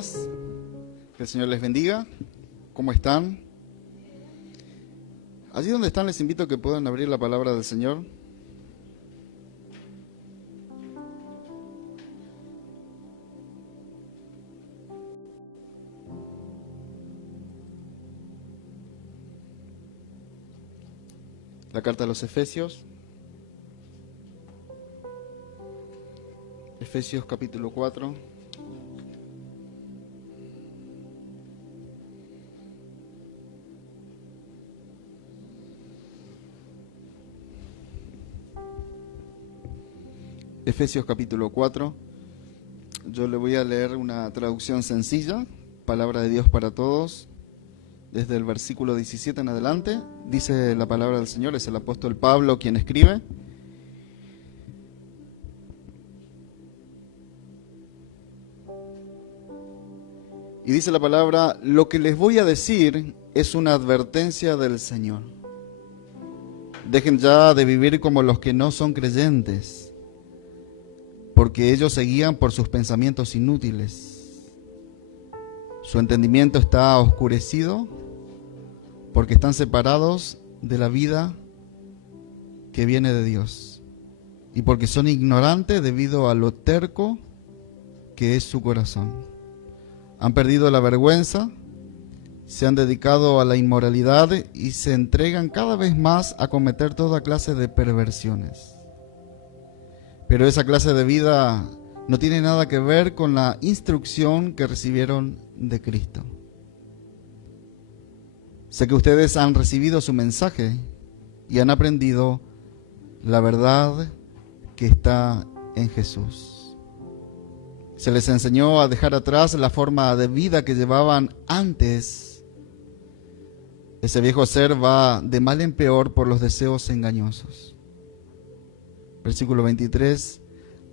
días, que el Señor les bendiga. ¿Cómo están? Allí donde están les invito a que puedan abrir la palabra del Señor. La carta a los Efesios. Efesios capítulo 4. Efesios capítulo 4. Yo le voy a leer una traducción sencilla, palabra de Dios para todos, desde el versículo 17 en adelante. Dice la palabra del Señor, es el apóstol Pablo quien escribe. Y dice la palabra: lo que les voy a decir es una advertencia del Señor. Dejen ya de vivir como los que no son creyentes, porque ellos se guían por sus pensamientos inútiles. Su entendimiento está oscurecido porque están separados de la vida que viene de Dios y porque son ignorantes debido a lo terco que es su corazón. Han perdido la vergüenza, se han dedicado a la inmoralidad y se entregan cada vez más a cometer toda clase de perversiones. Pero esa clase de vida no tiene nada que ver con la instrucción que recibieron de Cristo. Sé que ustedes han recibido su mensaje y han aprendido la verdad que está en Jesús. Se les enseñó a dejar atrás la forma de vida que llevaban antes. Ese viejo ser va de mal en peor por los deseos engañosos. Versículo 23.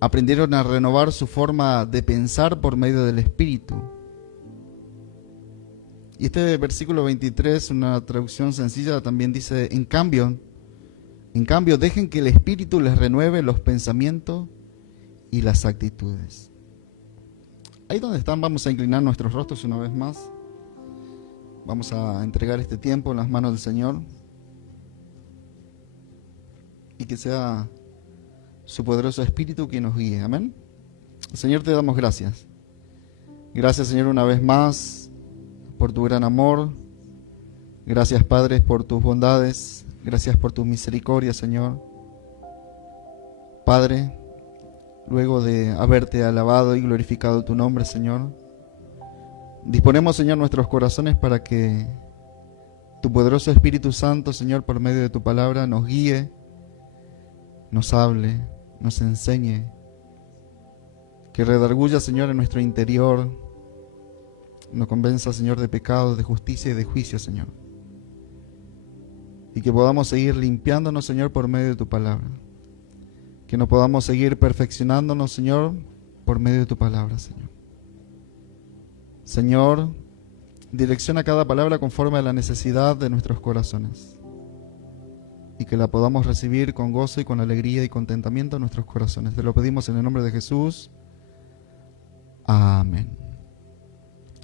Aprendieron a renovar su forma de pensar por medio del Espíritu. Y este versículo 23, una traducción sencilla, también dice: en cambio, dejen que el Espíritu les renueve los pensamientos y las actitudes. Ahí donde están, vamos a inclinar nuestros rostros una vez más. Vamos a entregar este tiempo en las manos del Señor. Y que sea su poderoso Espíritu quien nos guíe. Amén. Señor, te damos gracias. Gracias, Señor, una vez más por tu gran amor. Gracias, Padre, por tus bondades. Gracias por tu misericordia, Señor. Padre, luego de haberte alabado y glorificado tu nombre, Señor, disponemos, Señor, nuestros corazones para que tu poderoso Espíritu Santo, Señor, por medio de tu palabra, nos guíe, nos hable, nos enseñe, que redarguya, Señor, en nuestro interior, nos convenza, Señor, de pecado, de justicia y de juicio, Señor, y que podamos seguir limpiándonos, Señor, por medio de tu palabra. Que nos podamos seguir perfeccionándonos, Señor, por medio de tu palabra, Señor. Señor, direcciona cada palabra conforme a la necesidad de nuestros corazones. Y que la podamos recibir con gozo y con alegría y contentamiento en nuestros corazones. Te lo pedimos en el nombre de Jesús. Amén.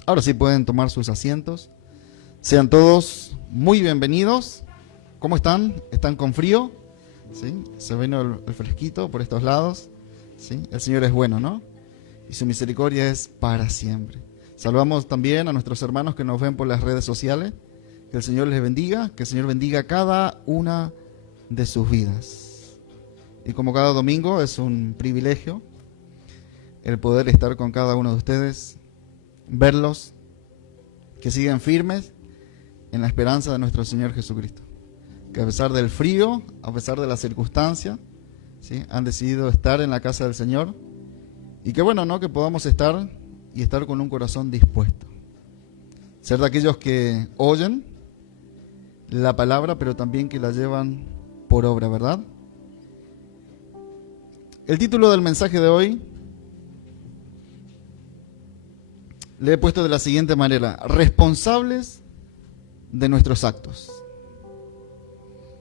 Ahora sí pueden tomar sus asientos. Sean todos muy bienvenidos. ¿Cómo están? ¿Están con frío? ¿Sí? Se vino el fresquito por estos lados. ¿Sí? El Señor es bueno, ¿no? Y su misericordia es para siempre. Saludamos también a nuestros hermanos que nos ven por las redes sociales. Que el Señor les bendiga, que el Señor bendiga cada una de sus vidas. Y como cada domingo es un privilegio el poder estar con cada uno de ustedes, verlos, que siguen firmes en la esperanza de nuestro Señor Jesucristo. Que a pesar del frío, a pesar de las circunstancias, ¿sí?, han decidido estar en la casa del Señor. Y qué bueno, ¿no?, que podamos estar y estar con un corazón dispuesto. Ser de aquellos que oyen la palabra, pero también que la llevan por obra, ¿verdad? El título del mensaje de hoy le he puesto de la siguiente manera: responsables de nuestros actos.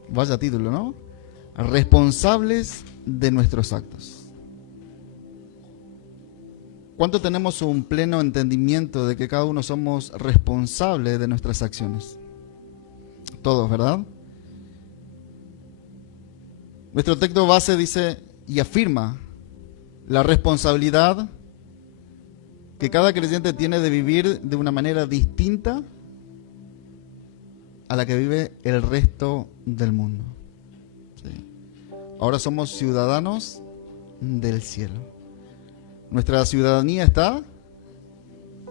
Vaya título, ¿no? Responsables de nuestros actos. ¿Cuánto tenemos un pleno entendimiento de que cada uno somos responsables de nuestras acciones? Todos, ¿verdad? Nuestro texto base dice y afirma la responsabilidad que cada creyente tiene de vivir de una manera distinta a la que vive el resto del mundo. ¿Sí? Ahora somos ciudadanos del cielo. Nuestra ciudadanía está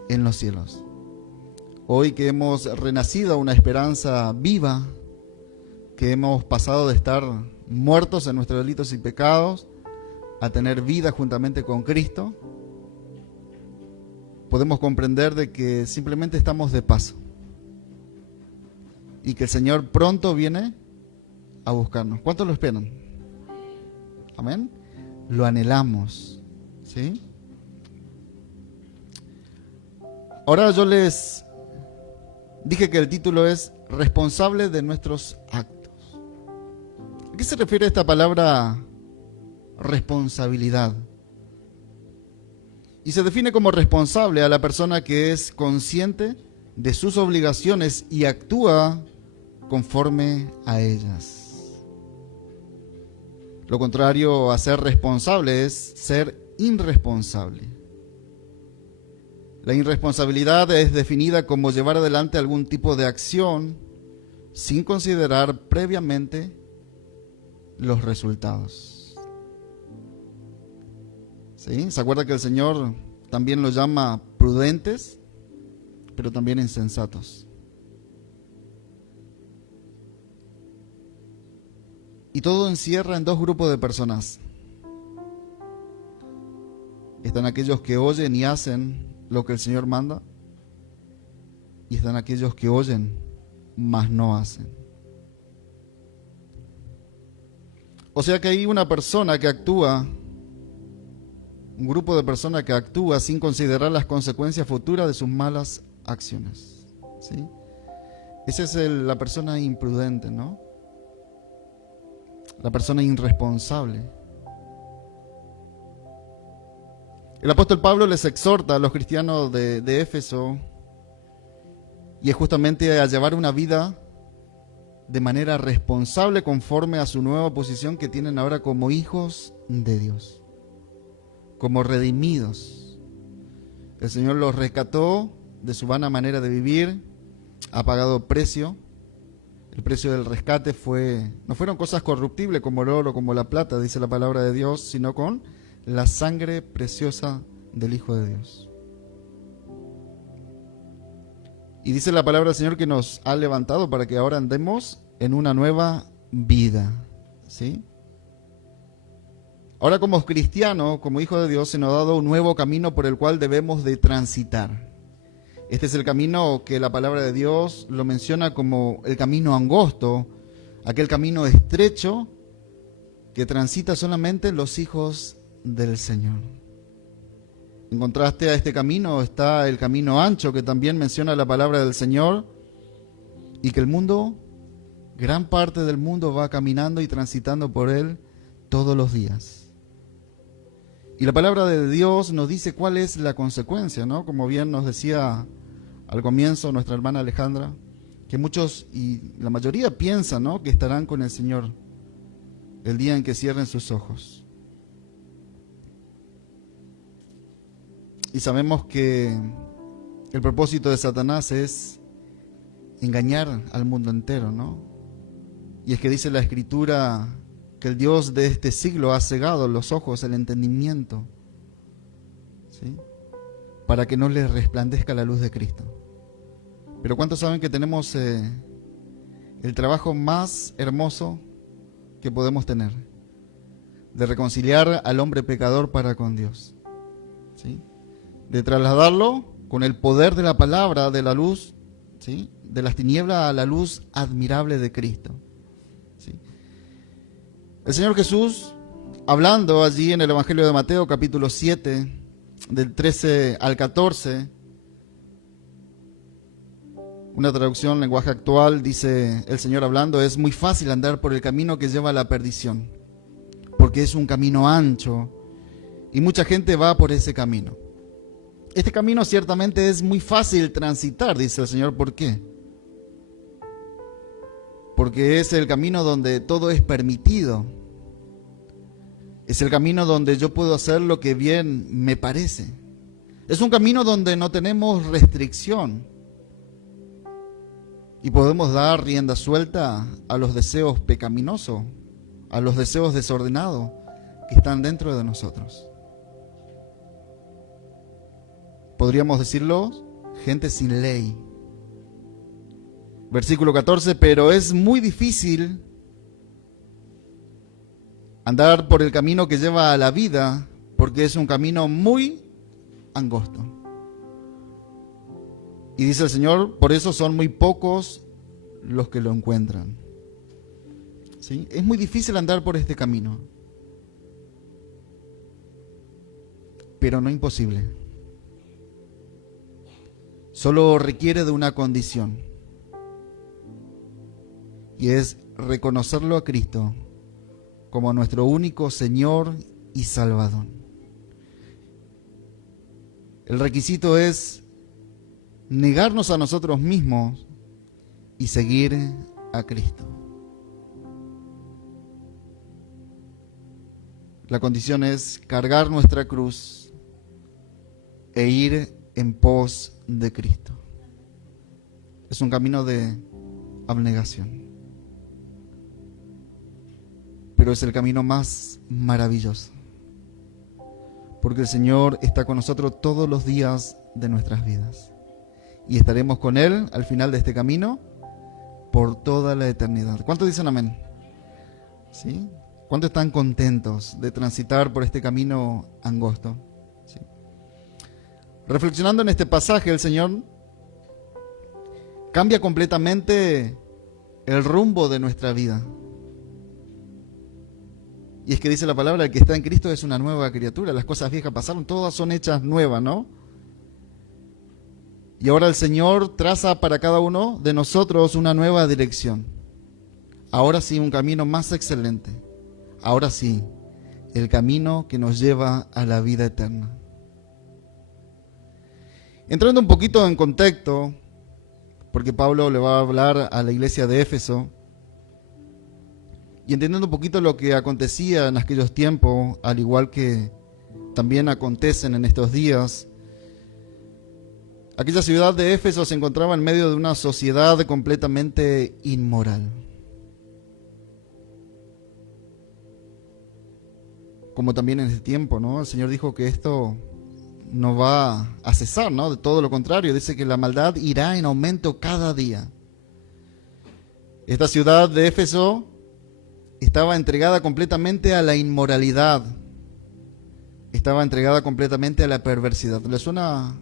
en los cielos. Hoy que hemos renacido a una esperanza viva, que hemos pasado de estar muertos en nuestros delitos y pecados a tener vida juntamente con Cristo, podemos comprender de que simplemente estamos de paso y que el Señor pronto viene a buscarnos. ¿Cuántos lo esperan? Amén. Lo anhelamos, ¿sí? Ahora yo les dije que el título es responsable de nuestros actos. ¿A qué se refiere esta palabra responsabilidad? Y se define como responsable a la persona que es consciente de sus obligaciones y actúa conforme a ellas. Lo contrario a ser responsable es ser irresponsable. La irresponsabilidad es definida como llevar adelante algún tipo de acción sin considerar previamente los resultados. ¿Sí? ¿Se acuerda que el Señor también los llama prudentes, pero también insensatos? Y todo encierra en dos grupos de personas. Están aquellos que oyen y hacen lo que el Señor manda, y están aquellos que oyen, mas no hacen. O sea que hay una persona que actúa, un grupo de personas que actúa sin considerar las consecuencias futuras de sus malas acciones. ¿Sí? Esa es la persona imprudente, ¿no? La persona irresponsable. El apóstol Pablo les exhorta a los cristianos de Éfeso, y es justamente a llevar una vida de manera responsable conforme a su nueva posición que tienen ahora como hijos de Dios, como redimidos. El Señor los rescató de su vana manera de vivir, ha pagado precio. El precio del rescate no fueron cosas corruptibles como el oro, como la plata, dice la palabra de Dios, sino con la sangre preciosa del Hijo de Dios. Y dice la palabra del Señor que nos ha levantado para que ahora andemos en una nueva vida. ¿Sí? Ahora como cristianos, como hijos de Dios, se nos ha dado un nuevo camino por el cual debemos de transitar. Este es el camino que la palabra de Dios lo menciona como el camino angosto, aquel camino estrecho que transita solamente los hijos del Señor. En contraste a este camino está el camino ancho que también menciona la palabra del Señor, y que el mundo, gran parte del mundo va caminando y transitando por él todos los días. Y la palabra de Dios nos dice cuál es la consecuencia, ¿no? Como bien nos decía al comienzo nuestra hermana Alejandra, que muchos y la mayoría piensan, ¿no?, que estarán con el Señor el día en que cierren sus ojos. Y sabemos que el propósito de Satanás es engañar al mundo entero, ¿no? Y es que dice la Escritura que el Dios de este siglo ha cegado los ojos, el entendimiento, ¿sí?, para que no les resplandezca la luz de Cristo. Pero ¿cuántos saben que tenemos el trabajo más hermoso que podemos tener? De reconciliar al hombre pecador para con Dios, ¿sí?, de trasladarlo con el poder de la palabra, de la luz, ¿sí?, de las tinieblas a la luz admirable de Cristo, ¿sí? El Señor Jesús, hablando allí en el Evangelio de Mateo, capítulo 7, del 13 al 14, una traducción, lenguaje actual, dice el Señor hablando: es muy fácil andar por el camino que lleva a la perdición, porque es un camino ancho, y mucha gente va por ese camino. Este camino ciertamente es muy fácil transitar, dice el Señor. ¿Por qué? Porque es el camino donde todo es permitido. Es el camino donde yo puedo hacer lo que bien me parece. Es un camino donde no tenemos restricción. Y podemos dar rienda suelta a los deseos pecaminosos, a los deseos desordenados que están dentro de nosotros. Podríamos decirlo, gente sin ley. Versículo 14, pero es muy difícil andar por el camino que lleva a la vida, porque es un camino muy angosto. Y dice el Señor, por eso son muy pocos los que lo encuentran. ¿Sí? Es muy difícil andar por este camino, pero no imposible. Solo requiere de una condición, y es reconocerlo a Cristo como nuestro único Señor y Salvador. El requisito es negarnos a nosotros mismos y seguir a Cristo. La condición es cargar nuestra cruz e ir en pos de Cristo. Es un camino de abnegación, pero es el camino más maravilloso, porque el Señor está con nosotros todos los días de nuestras vidas y estaremos con Él al final de este camino por toda la eternidad. ¿Cuántos dicen amén? ¿Sí? ¿Cuántos están contentos de transitar por este camino angosto? ¿Sí? Reflexionando en este pasaje, el Señor cambia completamente el rumbo de nuestra vida. Y es que dice la palabra, el que está en Cristo es una nueva criatura. Las cosas viejas pasaron, todas son hechas nuevas, ¿no? Y ahora el Señor traza para cada uno de nosotros una nueva dirección. Ahora sí, un camino más excelente. Ahora sí, el camino que nos lleva a la vida eterna. Entrando un poquito en contexto, porque Pablo le va a hablar a la iglesia de Éfeso, y entendiendo un poquito lo que acontecía en aquellos tiempos, al igual que también acontecen en estos días, aquella ciudad de Éfeso se encontraba en medio de una sociedad completamente inmoral. Como también en este tiempo, ¿no? El Señor dijo que esto no va a cesar, ¿no? De todo lo contrario, dice que la maldad irá en aumento cada día. Esta ciudad de Éfeso estaba entregada completamente a la inmoralidad, estaba entregada completamente a la perversidad. ¿Le suena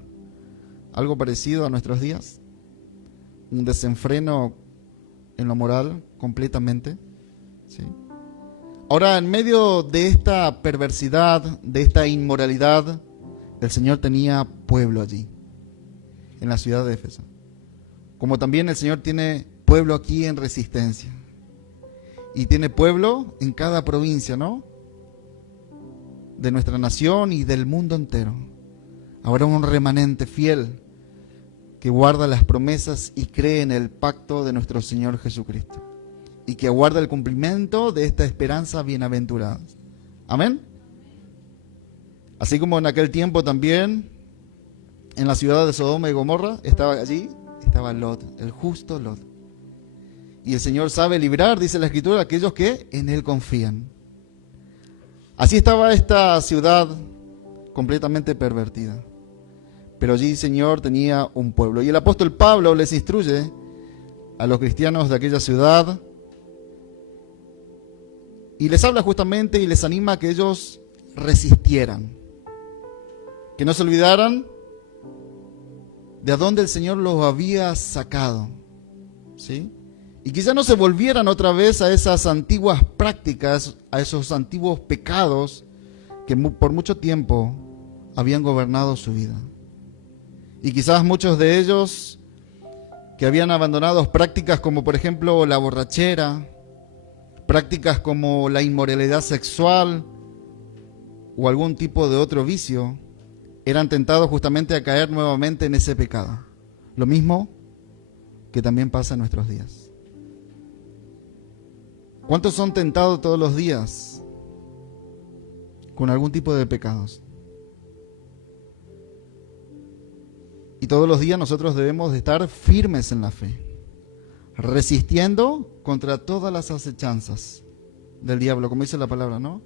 algo parecido a nuestros días? Un desenfreno en lo moral completamente, ¿sí? Ahora, en medio de esta perversidad, de esta inmoralidad, el Señor tenía pueblo allí, en la ciudad de Éfeso. Como también el Señor tiene pueblo aquí en Resistencia. Y tiene pueblo en cada provincia, ¿no? De nuestra nación y del mundo entero. Habrá un remanente fiel que guarda las promesas y cree en el pacto de nuestro Señor Jesucristo. Y que aguarda el cumplimiento de esta esperanza bienaventurada. Amén. Así como en aquel tiempo también, en la ciudad de Sodoma y Gomorra, estaba Lot, el justo Lot. Y el Señor sabe librar, dice la Escritura, a aquellos que en Él confían. Así estaba esta ciudad completamente pervertida. Pero allí el Señor tenía un pueblo. Y el apóstol Pablo les instruye a los cristianos de aquella ciudad y les habla justamente y les anima a que ellos resistieran, que no se olvidaran de a dónde el Señor los había sacado, ¿sí? Y quizá no se volvieran otra vez a esas antiguas prácticas, a esos antiguos pecados que por mucho tiempo habían gobernado su vida. Y quizás muchos de ellos que habían abandonado prácticas como por ejemplo la borrachera, prácticas como la inmoralidad sexual o algún tipo de otro vicio, eran tentados justamente a caer nuevamente en ese pecado. Lo mismo que también pasa en nuestros días. ¿Cuántos son tentados todos los días con algún tipo de pecados? Y todos los días nosotros debemos de estar firmes en la fe, resistiendo contra todas las acechanzas del diablo, como dice la palabra, ¿no?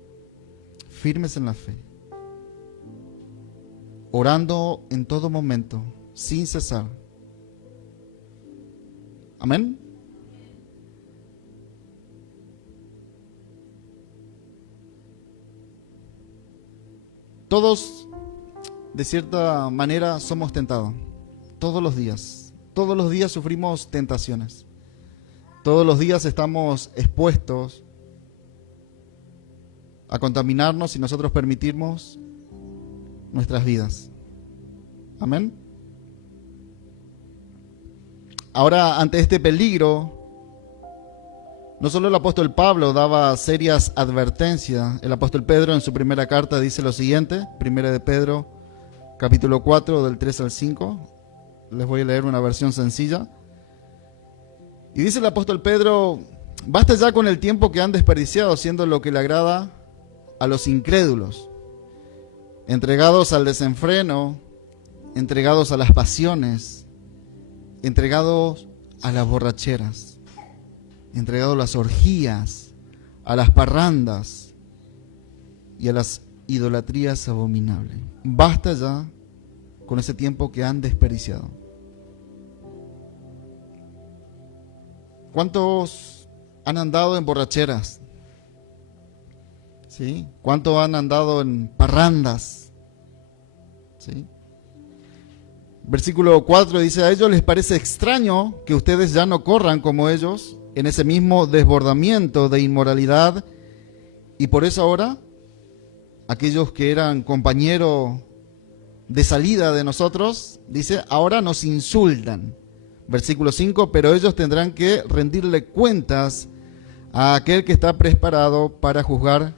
Firmes en la fe, orando en todo momento, sin cesar. Amén. Todos, de cierta manera, somos tentados. Todos los días. Todos los días sufrimos tentaciones. Todos los días estamos expuestos a contaminarnos si nosotros permitimos nuestras vidas. Amén. Ahora, ante este peligro, no solo el apóstol Pablo daba serias advertencias. El apóstol Pedro en su primera carta dice lo siguiente, primera de Pedro, capítulo 4, del 3 al 5. Les voy a leer una versión sencilla. Y dice el apóstol Pedro: basta ya con el tiempo que han desperdiciado haciendo lo que le agrada a los incrédulos, entregados al desenfreno, entregados a las pasiones, entregados a las borracheras, entregados a las orgías, a las parrandas y a las idolatrías abominables. Basta ya con ese tiempo que han desperdiciado. ¿Cuántos han andado en borracheras? ¿Sí? ¿Cuántos han andado en parrandas? ¿Sí? Versículo 4 dice: a ellos les parece extraño que ustedes ya no corran como ellos en ese mismo desbordamiento de inmoralidad, y por eso ahora aquellos que eran compañeros de salida de nosotros, dice, ahora nos insultan. Versículo 5, pero ellos tendrán que rendirle cuentas a aquel que está preparado para juzgar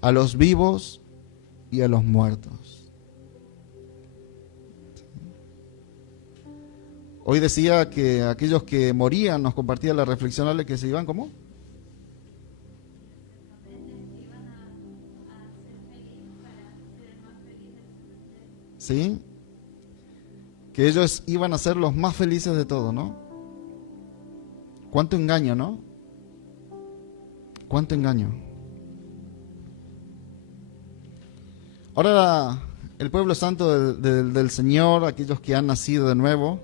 a los vivos y a los muertos. Hoy decía que aquellos que morían, nos compartía la reflexionable, que se iban ¿cómo? ¿Sí? Que ellos iban a ser los más felices de todo, ¿no? Cuánto engaño, ¿no? Cuánto engaño. Ahora, el pueblo santo del Señor, aquellos que han nacido de nuevo,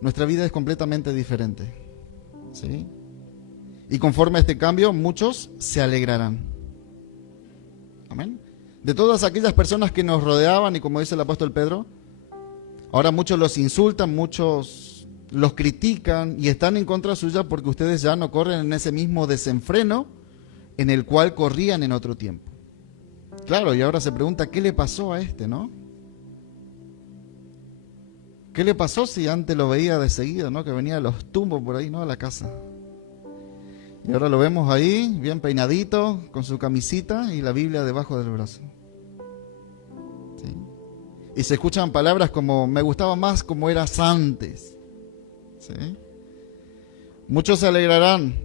nuestra vida es completamente diferente, ¿sí? Y conforme a este cambio, muchos se alegrarán. Amén. De todas aquellas personas que nos rodeaban, y como dice el apóstol Pedro, ahora muchos los insultan, muchos los critican y están en contra suya porque ustedes ya no corren en ese mismo desenfreno en el cual corrían en otro tiempo. Claro, y ahora se pregunta, ¿qué le pasó a este, no? ¿Qué le pasó si antes lo veía de seguido, no? Que venía de los tumbos por ahí, ¿no? A la casa. Y ahora lo vemos ahí, bien peinadito, con su camisita y la Biblia debajo del brazo. ¿Sí? Y se escuchan palabras como, me gustaba más como eras antes. ¿Sí? Muchos se alegrarán,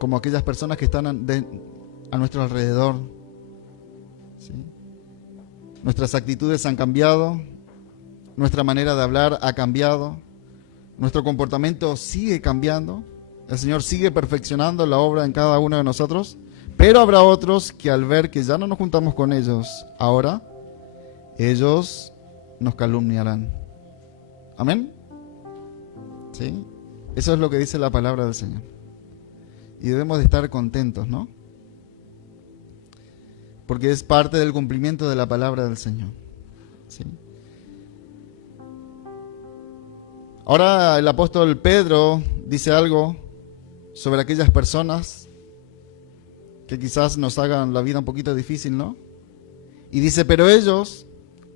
como aquellas personas que están a nuestro alrededor. ¿Sí? Nuestras actitudes han cambiado, nuestra manera de hablar ha cambiado, nuestro comportamiento sigue cambiando, el Señor sigue perfeccionando la obra en cada uno de nosotros, pero habrá otros que al ver que ya no nos juntamos con ellos ahora, ellos nos calumniarán. ¿Amén? ¿Sí? Eso es lo que dice la palabra del Señor. Y debemos de estar contentos, ¿no? Porque es parte del cumplimiento de la palabra del Señor. ¿Sí? Ahora el apóstol Pedro dice algo sobre aquellas personas que quizás nos hagan la vida un poquito difícil, ¿no? Y dice, pero ellos,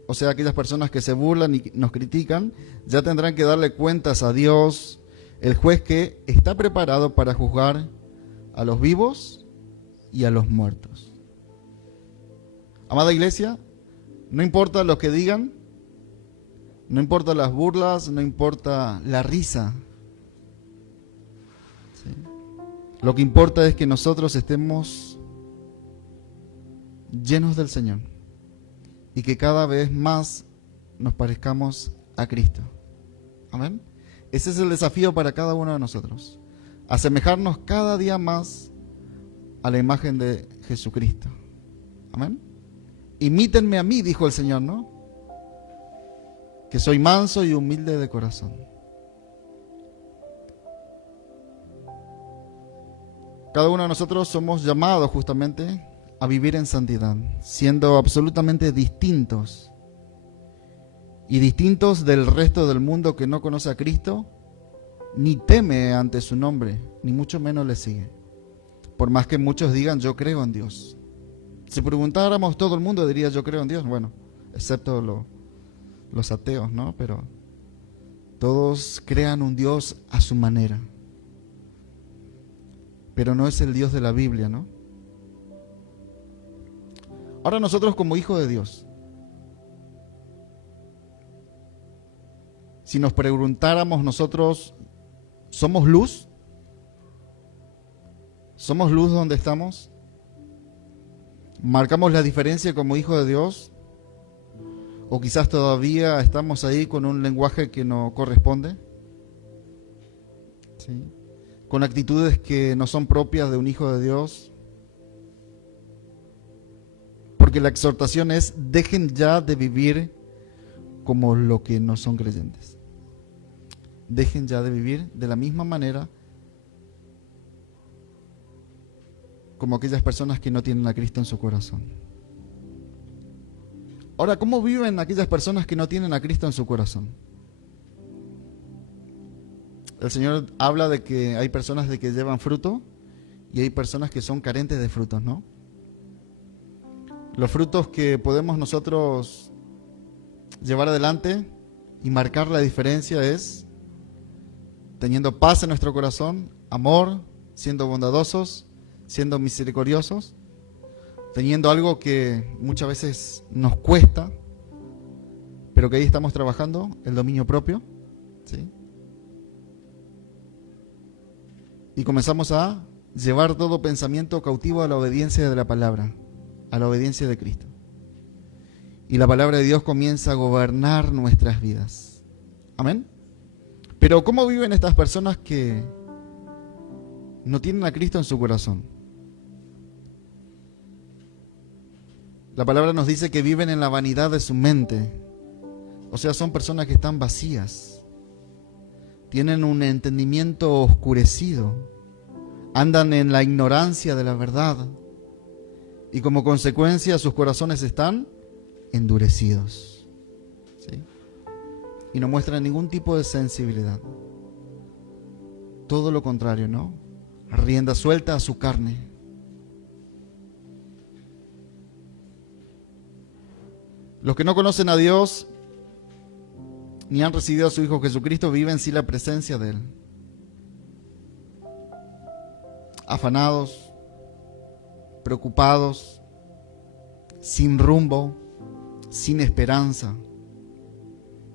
o sea, aquellas personas que se burlan y nos critican, ya tendrán que darle cuentas a Dios, el juez que está preparado para juzgar a los vivos y a los muertos. Amada iglesia, No importa lo que digan, no importa las burlas, no importa la risa. ¿Sí? Lo que importa es que nosotros estemos llenos del Señor y que cada vez más nos parezcamos a Cristo. Amén. Ese es el desafío para cada uno de nosotros. Asemejarnos cada día más a la imagen de Jesucristo. Amén. Imítenme a mí, dijo el Señor, ¿no? Que soy manso y humilde de corazón. Cada uno de nosotros somos llamados justamente a vivir en santidad, siendo absolutamente distintos. Y distintos del resto del mundo que no conoce a Cristo, ni teme ante su nombre, ni mucho menos le sigue. Por más que muchos digan, yo creo en Dios. Si preguntáramos, todo el mundo diría, yo creo en Dios. Bueno, excepto los ateos, ¿no? Pero todos crean un Dios a su manera. Pero no es el Dios de la Biblia, ¿no? Ahora nosotros como hijos de Dios, si nos preguntáramos nosotros, ¿somos luz? ¿Somos luz donde estamos? ¿Marcamos la diferencia como hijos de Dios? ¿O quizás todavía estamos ahí con un lenguaje que no corresponde? ¿Sí? Con actitudes que no son propias de un hijo de Dios. Porque la exhortación es, dejen ya de vivir como lo que no son creyentes. Dejen ya de vivir de la misma manera como aquellas personas que no tienen a Cristo en su corazón. Ahora, ¿cómo viven aquellas personas que no tienen a Cristo en su corazón? El Señor habla de que hay personas de que llevan fruto y hay personas que son carentes de frutos, ¿no? Los frutos que podemos nosotros llevar adelante y marcar la diferencia es teniendo paz en nuestro corazón, amor, siendo bondadosos, siendo misericordiosos, teniendo algo que muchas veces nos cuesta, pero que ahí estamos trabajando, el dominio propio, ¿sí? Y comenzamos a llevar todo pensamiento cautivo a la obediencia de la palabra, a la obediencia de Cristo. Y la palabra de Dios comienza a gobernar nuestras vidas. Amén. Pero ¿cómo viven estas personas que no tienen a Cristo en su corazón? La palabra nos dice que viven en la vanidad de su mente. O sea, son personas que están vacías. Tienen un entendimiento oscurecido. Andan en la ignorancia de la verdad. Y como consecuencia sus corazones están endurecidos. ¿Sí? Y no muestran ningún tipo de sensibilidad. Todo lo contrario, ¿no? Rienda suelta a su carne. Los que no conocen a Dios ni han recibido a su Hijo Jesucristo viven sin la presencia de Él. Afanados, preocupados, sin rumbo, sin esperanza.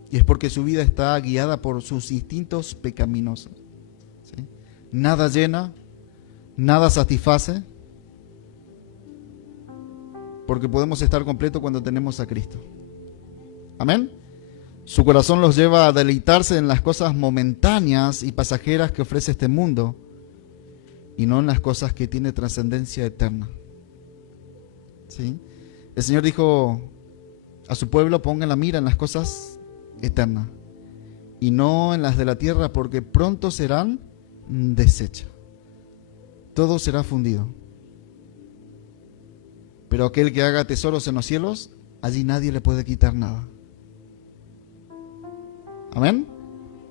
Y es porque su vida está guiada por sus instintos pecaminosos. ¿Sí? Nada llena, nada satisface, porque podemos estar completos cuando tenemos a Cristo. Amén. Su corazón los lleva a deleitarse en las cosas momentáneas y pasajeras que ofrece este mundo, y no en las cosas que tiene trascendencia eterna. ¿Sí? El Señor dijo a su pueblo, pongan la mira en las cosas eternas y no en las de la tierra, porque pronto serán deshechas. Todo será fundido. Pero aquel que haga tesoros en los cielos, allí nadie le puede quitar nada. Amén.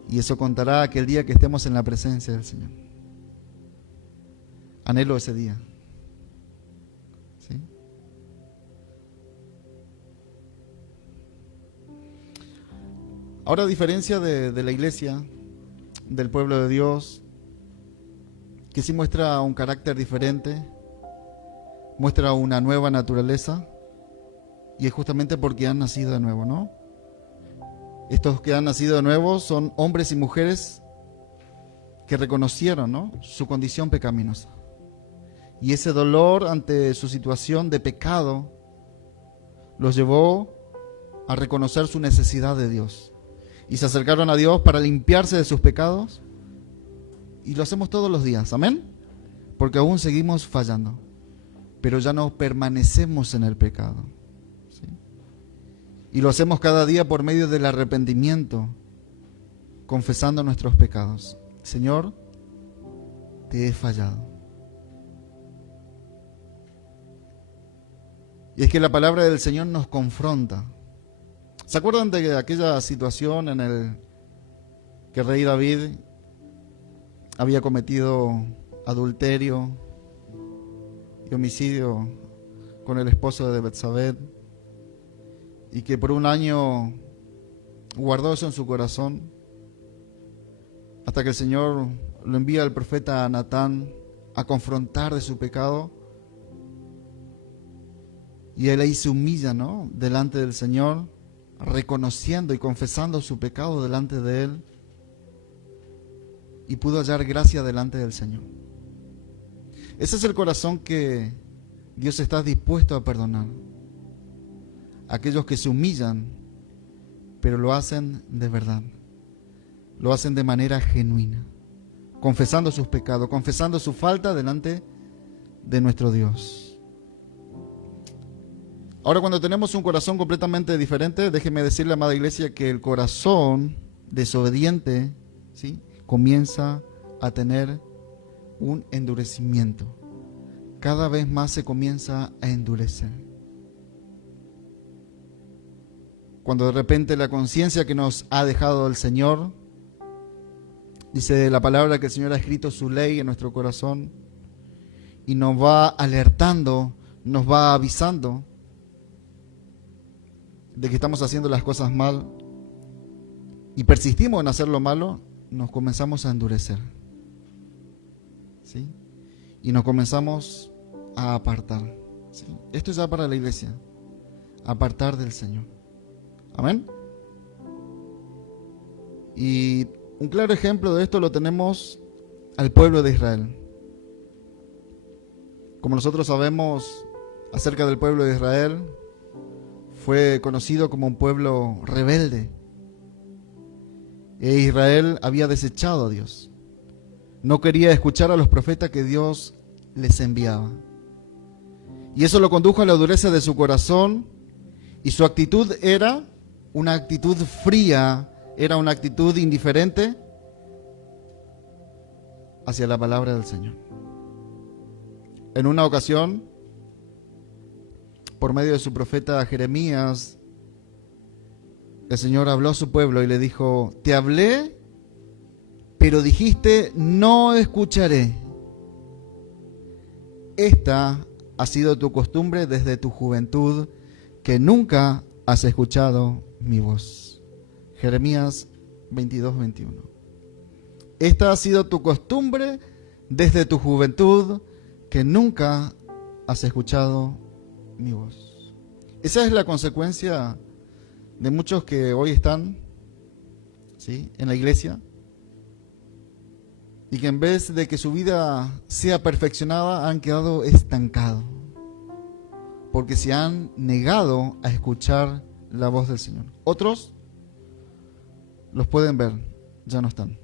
Y eso contará aquel día que estemos en la presencia del Señor. Anhelo ese día. ¿Sí? Ahora, a diferencia de la iglesia, del pueblo de Dios, que sí muestra un carácter diferente, muestra una nueva naturaleza, Y es justamente porque han nacido de nuevo, ¿no? Estos que han nacido de nuevo son hombres y mujeres que reconocieron, ¿no?, su condición pecaminosa. Y ese dolor ante su situación de pecado los llevó a reconocer su necesidad de Dios. Y se acercaron a Dios para limpiarse de sus pecados. Y lo hacemos todos los días, ¿amén? Porque aún seguimos fallando, pero ya no permanecemos en el pecado, ¿sí? Y lo hacemos cada día por medio del arrepentimiento, confesando nuestros pecados. Señor, te he fallado. Y es que la palabra del Señor nos confronta. ¿Se acuerdan de aquella situación en el que el rey David había cometido adulterio y homicidio con el esposo de Betsabé, y que por un año guardó eso en su corazón, hasta que el Señor lo envía al profeta Natán a confrontar de su pecado? Y él ahí se humilla, ¿no?, delante del Señor, reconociendo y confesando su pecado delante de él, y pudo hallar gracia delante del Señor. Ese es el corazón que Dios está dispuesto a perdonar. Aquellos que se humillan, pero lo hacen de verdad. Lo hacen de manera genuina, confesando sus pecados, confesando su falta delante de nuestro Dios. Ahora, cuando tenemos un corazón completamente diferente, déjeme decirle, amada iglesia, que el corazón desobediente, ¿sí?, comienza a tener un endurecimiento. Cada vez más se comienza a endurecer. Cuando de repente la conciencia que nos ha dejado el Señor, dice la palabra que el Señor ha escrito su ley en nuestro corazón y nos va alertando, nos va avisando de que estamos haciendo las cosas mal y persistimos en hacer lo malo, nos comenzamos a endurecer, ¿sí? Y nos comenzamos a apartar, ¿sí? Esto es ya para la iglesia, apartar del Señor. Amén. Y un claro ejemplo de esto lo tenemos al pueblo de Israel. Como nosotros sabemos acerca del pueblo de Israel, fue conocido como un pueblo rebelde. E Israel había desechado a Dios. No quería escuchar a los profetas que Dios les enviaba. Y eso lo condujo a la dureza de su corazón, y su actitud era una actitud fría, era una actitud indiferente hacia la palabra del Señor. En una ocasión, por medio de su profeta Jeremías, el Señor habló a su pueblo y le dijo: te hablé, pero dijiste, no escucharé. Esta ha sido tu costumbre desde tu juventud, que nunca has escuchado mi voz. Jeremías 22:21. Esta ha sido tu costumbre desde tu juventud, que nunca has escuchado mi voz. Esa es la consecuencia de muchos que hoy están, ¿sí?, en la iglesia, y que en vez de que su vida sea perfeccionada, han quedado estancados, porque se han negado a escuchar la voz del Señor. Otros los pueden ver, ya no están,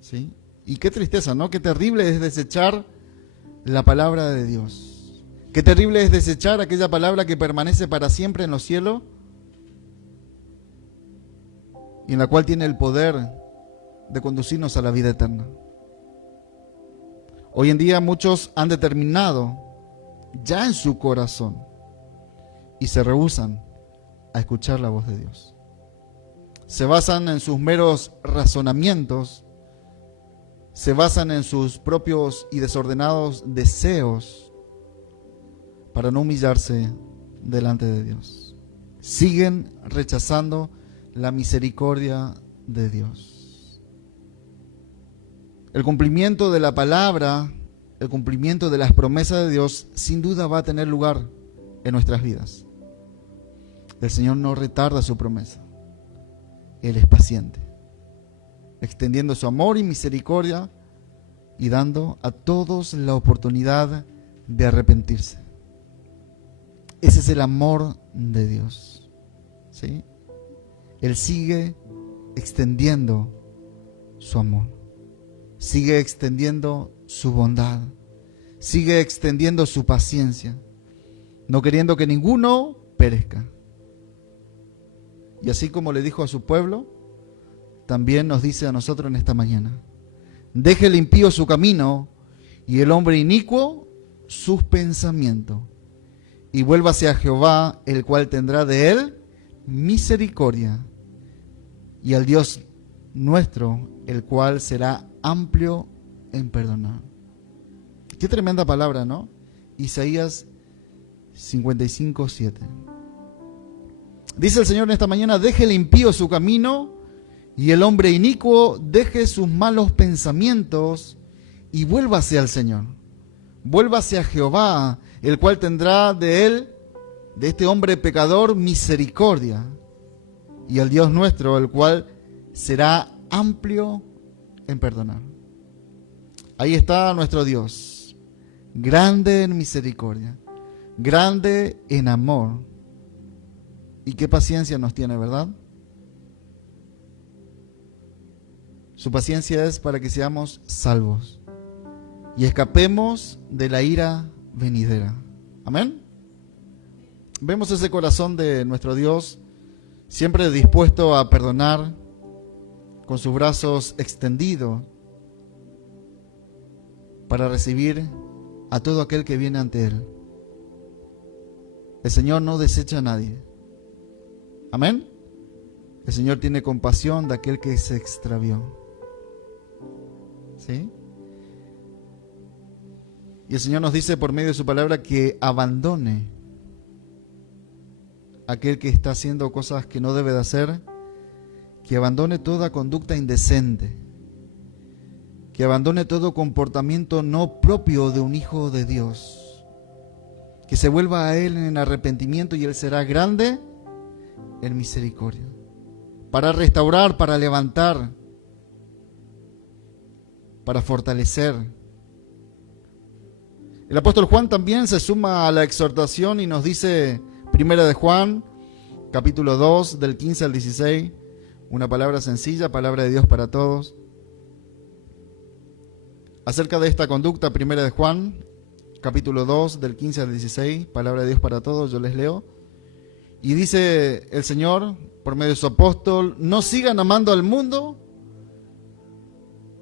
¿sí? Y qué tristeza, ¿no? Qué terrible es desechar la palabra de Dios. Qué terrible es desechar aquella palabra que permanece para siempre en los cielos y en la cual tiene el poder de conducirnos a la vida eterna. Hoy en día muchos han determinado ya en su corazón y se rehúsan a escuchar la voz de Dios. Se basan en sus meros razonamientos, se basan en sus propios y desordenados deseos para no humillarse delante de Dios. Siguen rechazando la misericordia de Dios. El cumplimiento de la palabra, el cumplimiento de las promesas de Dios, sin duda va a tener lugar en nuestras vidas. El Señor no retarda su promesa. Él es paciente, extendiendo su amor y misericordia y dando a todos la oportunidad de arrepentirse. Ese es el amor de Dios, ¿sí? Él sigue extendiendo su amor, sigue extendiendo su bondad, sigue extendiendo su paciencia, no queriendo que ninguno perezca. Y así como le dijo a su pueblo, también nos dice a nosotros en esta mañana: deje el impío su camino y el hombre inicuo sus pensamientos, y vuélvase a Jehová, el cual tendrá de él misericordia, y al Dios nuestro, el cual será amplio en perdonar. Qué tremenda palabra, ¿no? Isaías 55:7. Dice el Señor en esta mañana: deje el impío su camino y el hombre inicuo deje sus malos pensamientos y vuélvase al Señor. Vuélvase a Jehová, el cual tendrá de él, de este hombre pecador, misericordia, y al Dios nuestro, el cual será amplio en perdonar. Ahí está nuestro Dios, grande en misericordia, grande en amor. Y qué paciencia nos tiene, ¿verdad? Su paciencia es para que seamos salvos y escapemos de la ira venidera. Amén. Vemos ese corazón de nuestro Dios, siempre dispuesto a perdonar, con sus brazos extendidos para recibir a todo aquel que viene ante Él. El Señor no desecha a nadie. Amén. El Señor tiene compasión de aquel que se extravió. ¿Sí? Y el Señor nos dice por medio de su palabra que abandone a aquel que está haciendo cosas que no debe de hacer, que abandone toda conducta indecente, que abandone todo comportamiento no propio de un hijo de Dios, que se vuelva a Él en arrepentimiento y Él será grande en misericordia, para restaurar, para levantar, para fortalecer. El apóstol Juan también se suma a la exhortación y nos dice, Primera de Juan, capítulo 2, del 15 al 16, una palabra sencilla, palabra de Dios para todos. Acerca de esta conducta, Primera de Juan, capítulo 2, del 15 al 16, palabra de Dios para todos, yo les leo. Y dice el Señor, por medio de su apóstol: no sigan amando al mundo,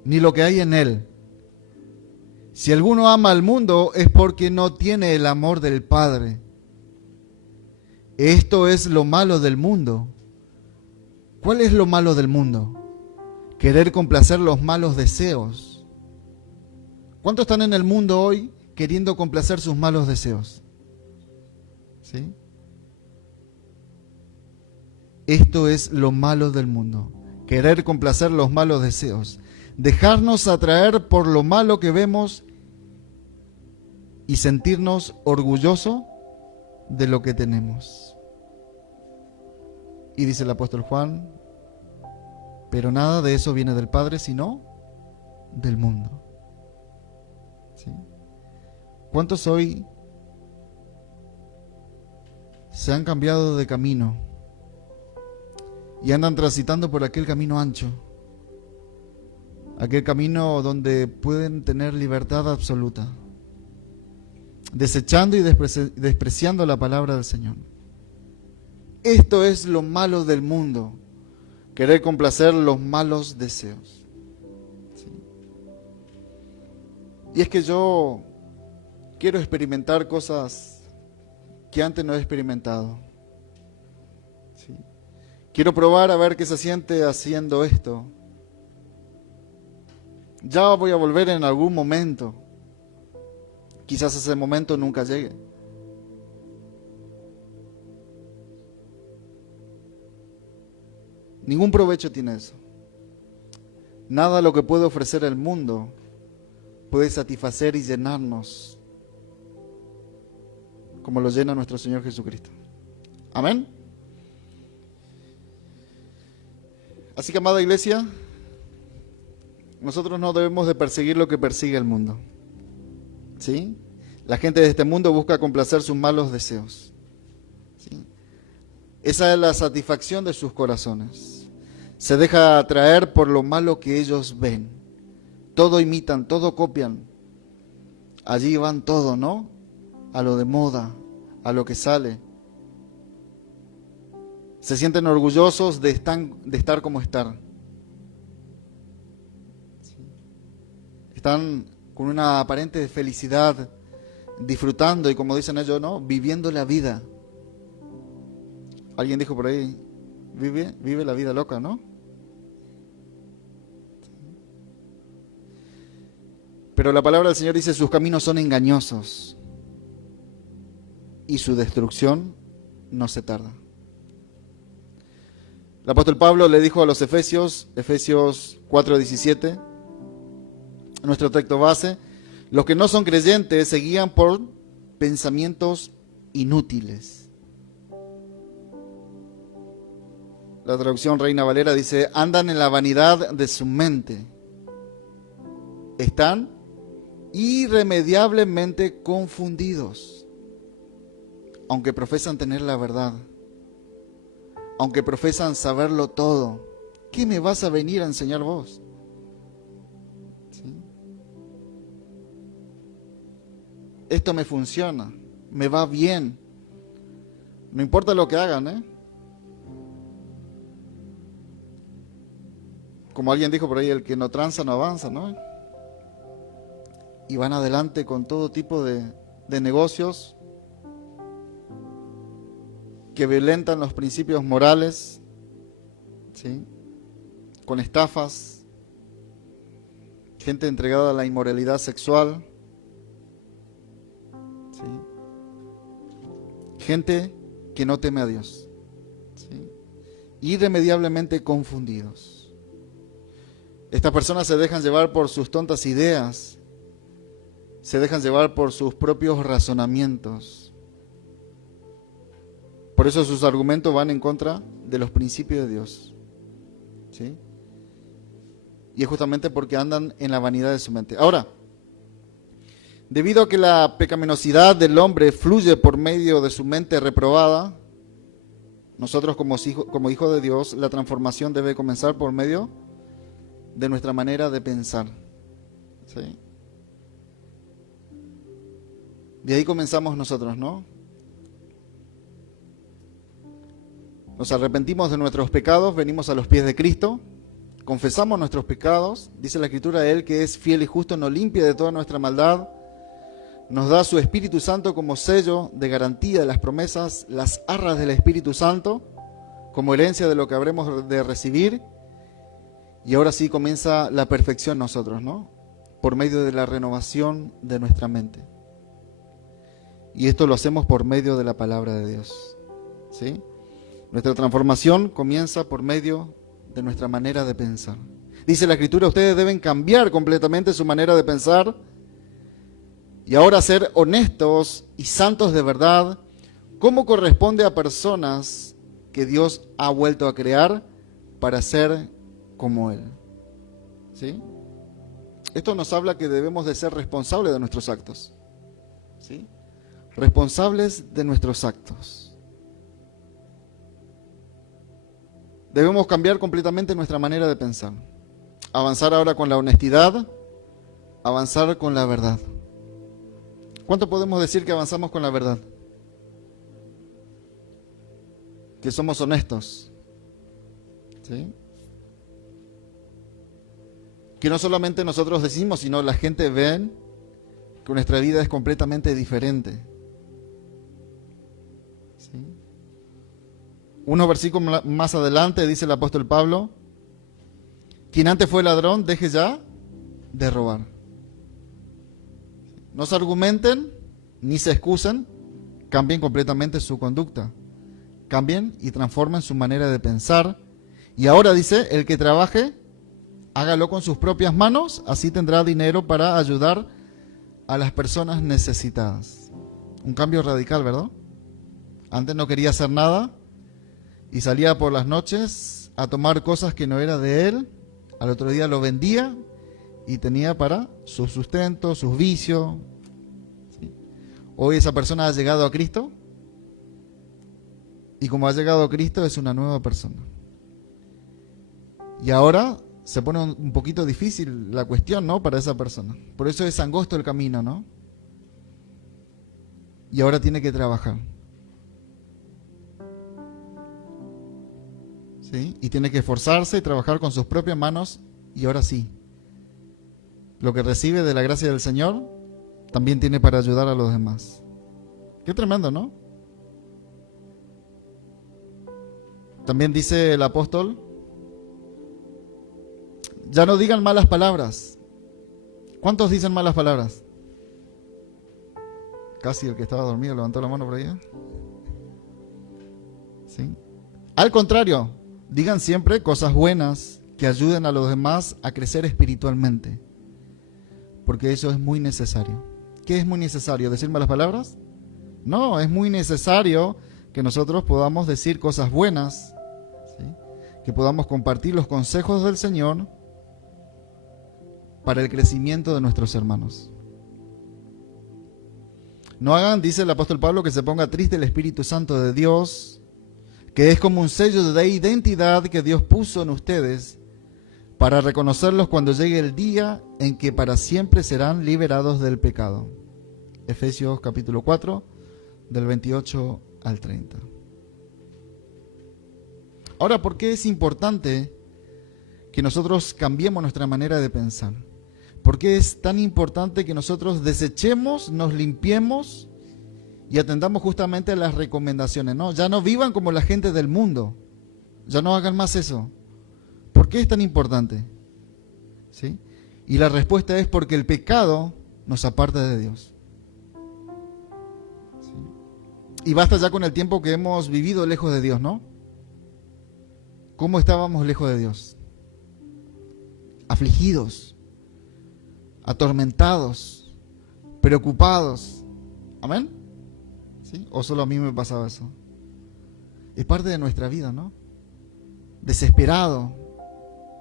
ni lo que hay en él. Si alguno ama al mundo, es porque no tiene el amor del Padre. Esto es lo malo del mundo. ¿Cuál es lo malo del mundo? Querer complacer los malos deseos. ¿Cuántos están en el mundo hoy queriendo complacer sus malos deseos? ¿Sí? Esto es lo malo del mundo, querer complacer los malos deseos, dejarnos atraer por lo malo que vemos y sentirnos orgullosos de lo que tenemos. Y dice el apóstol Juan: pero nada de eso viene del Padre, sino del mundo. ¿Sí? ¿Cuántos hoy se han cambiado de camino y andan transitando por aquel camino ancho, aquel camino donde pueden tener libertad absoluta, desechando y despreciando la palabra del Señor? Esto es lo malo del mundo, querer complacer los malos deseos. ¿Sí? Y es que yo quiero experimentar cosas que antes no he experimentado. ¿Sí? Quiero probar a ver qué se siente haciendo esto. Ya voy a volver en algún momento. Quizás ese momento nunca llegue. Ningún provecho tiene eso. Nada lo que puede ofrecer el mundo puede satisfacer y llenarnos como lo llena nuestro Señor Jesucristo. Amén. Así que, amada iglesia, nosotros no debemos de perseguir lo que persigue el mundo. ¿Sí? La gente de este mundo busca complacer sus malos deseos. ¿Sí? Esa es la satisfacción de sus corazones. Se deja atraer por lo malo que ellos ven. Todo imitan, todo copian. Allí van todo, ¿no? A lo de moda, a lo que sale. Se sienten orgullosos de estar como estar. ¿Sí? Están con una aparente felicidad, disfrutando y, como dicen ellos, ¿no?, viviendo la vida. Alguien dijo por ahí, vive la vida loca, ¿no? Pero la palabra del Señor dice, sus caminos son engañosos y su destrucción no se tarda. El apóstol Pablo le dijo a los Efesios 4:17, nuestro texto base, los que no son creyentes se guían por pensamientos inútiles. La traducción Reina Valera dice, andan en la vanidad de su mente. Están irremediablemente confundidos, aunque profesan tener la verdad, aunque profesan saberlo todo. ¿Qué me vas a venir a enseñar vos? ¿Sí? Esto me funciona, me va bien, no importa lo que hagan, ¿eh? Como alguien dijo por ahí, el que no tranza no avanza, ¿no? Y van adelante con todo tipo de negocios que violentan los principios morales, ¿sí? Con estafas, gente entregada a la inmoralidad sexual, ¿sí? Gente que no teme a Dios, ¿sí? Irremediablemente confundidos. Estas personas se dejan llevar por sus tontas ideas, se dejan llevar por sus propios razonamientos. Por eso sus argumentos van en contra de los principios de Dios. ¿Sí? Y es justamente porque andan en la vanidad de su mente. Ahora, debido a que la pecaminosidad del hombre fluye por medio de su mente reprobada, nosotros como hijos de Dios, la transformación debe comenzar por medio de nuestra manera de pensar. ¿Sí? De ahí comenzamos nosotros, ¿no? Nos arrepentimos de nuestros pecados, venimos a los pies de Cristo, confesamos nuestros pecados, dice la Escritura, Él que es fiel y justo nos limpia de toda nuestra maldad, nos da su Espíritu Santo como sello de garantía de las promesas, las arras del Espíritu Santo, como herencia de lo que habremos de recibir, y ahora sí comienza la perfección nosotros, ¿no? Por medio de la renovación de nuestra mente. Y esto lo hacemos por medio de la palabra de Dios, ¿sí? Nuestra transformación comienza por medio de nuestra manera de pensar. Dice la Escritura, ustedes deben cambiar completamente su manera de pensar y ahora ser honestos y santos de verdad, como corresponde a personas que Dios ha vuelto a crear para ser como Él. ¿Sí? Esto nos habla que debemos de ser responsables de nuestros actos. ¿Sí? Responsables de nuestros actos. Debemos cambiar completamente nuestra manera de pensar. Avanzar ahora con la honestidad, avanzar con la verdad. ¿Cuánto podemos decir que avanzamos con la verdad? Que somos honestos. ¿Sí? Que no solamente nosotros decimos, sino la gente ve que nuestra vida es completamente diferente. ¿Sí? Unos versículos más adelante dice el apóstol Pablo, quien antes fue ladrón, deje ya de robar. No se argumenten, ni se excusen, cambien completamente su conducta. Cambien y transformen su manera de pensar. Y ahora dice, el que trabaje, hágalo con sus propias manos, así tendrá dinero para ayudar a las personas necesitadas. Un cambio radical, ¿verdad? Antes no quería hacer nada y salía por las noches a tomar cosas que no era de él. Al otro día lo vendía y tenía para su sustento, sus vicios. ¿Sí? Hoy esa persona ha llegado a Cristo y como ha llegado a Cristo es una nueva persona. Y ahora se pone un poquito difícil la cuestión, ¿no? Para esa persona. Por eso es angosto el camino, ¿no? Y ahora tiene que trabajar. ¿Sí? Y tiene que esforzarse y trabajar con sus propias manos. Y ahora sí, lo que recibe de la gracia del Señor, también tiene para ayudar a los demás. Qué tremendo, ¿no? También dice el apóstol, ya no digan malas palabras. ¿Cuántos dicen malas palabras? Casi el que estaba dormido levantó la mano por ahí. ¿Sí? Al contrario, digan siempre cosas buenas que ayuden a los demás a crecer espiritualmente. Porque eso es muy necesario. ¿Qué es muy necesario? ¿Decir malas palabras? No, es muy necesario que nosotros podamos decir cosas buenas, ¿sí? Que podamos compartir los consejos del Señor para el crecimiento de nuestros hermanos. No hagan, dice el apóstol Pablo, que se ponga triste el Espíritu Santo de Dios, que es como un sello de identidad que Dios puso en ustedes para reconocerlos cuando llegue el día en que para siempre serán liberados del pecado. Efesios capítulo 4, del 28 al 30. Ahora, ¿por qué es importante que nosotros cambiemos nuestra manera de pensar? ¿Por qué es tan importante que nosotros desechemos, nos limpiemos y atendamos justamente a las recomendaciones? ¿No? Ya no vivan como la gente del mundo. Ya no hagan más eso. ¿Por qué es tan importante? ¿Sí? Y la respuesta es porque el pecado nos aparta de Dios. ¿Sí? Y basta ya con el tiempo que hemos vivido lejos de Dios, ¿no? ¿Cómo estábamos lejos de Dios? Afligidos, atormentados, preocupados. ¿Amén? ¿Sí? ¿O solo a mí me pasaba eso? Es parte de nuestra vida, ¿no? Desesperado,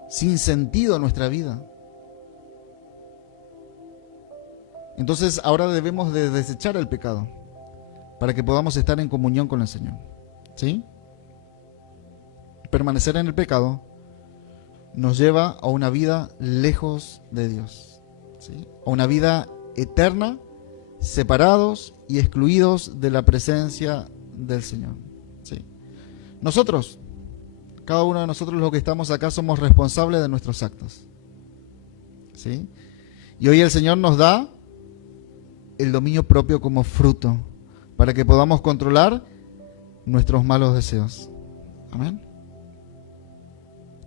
sin sentido nuestra vida. Entonces ahora debemos de desechar el pecado para que podamos estar en comunión con el Señor. ¿Sí? Permanecer en el pecado nos lleva a una vida lejos de Dios. ¿Sí? A una vida eterna, separados y excluidos de la presencia del Señor. ¿Sí? Nosotros, cada uno de nosotros los que estamos acá somos responsables de nuestros actos. ¿Sí? Y hoy el Señor nos da el dominio propio como fruto para que podamos controlar nuestros malos deseos. Amén.